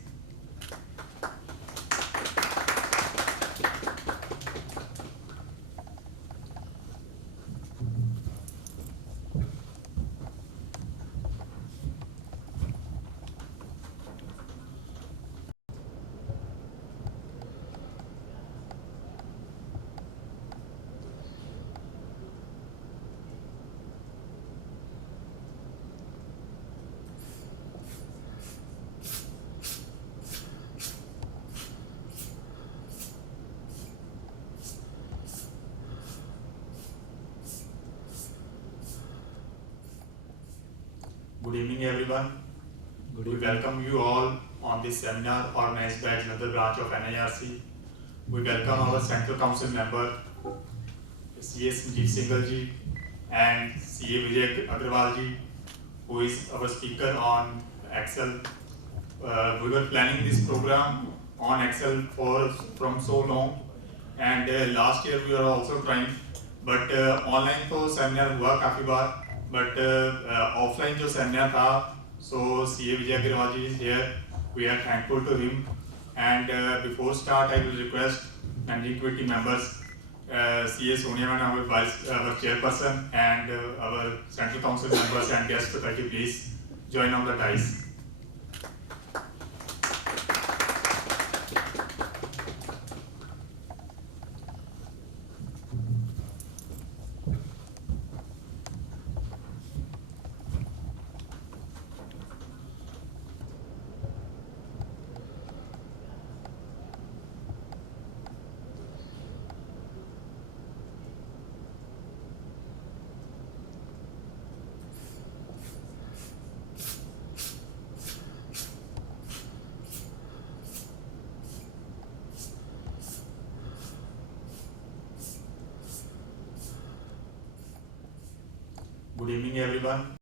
Good evening, everyone. We welcome you all on this seminar organized by Jalandhar branch of NIRC. We welcome our Central Council member, CA Sanjeev Singhal ji, and CA Vijay Agrawal ji, who is our speaker on Excel. We were planning this program on Excel from so long, and last year we were also trying, but online तो सेमिनार हुआ काफी बार, but offline जो सेमिनार था, so CA Vijay Agrawal ji is here. We are thankful to him. And before start, I will request managing committee members, CA Sonia Madam, our chairperson, and our Central Council members and guest faculty, please join on the dais. Good evening, everyone.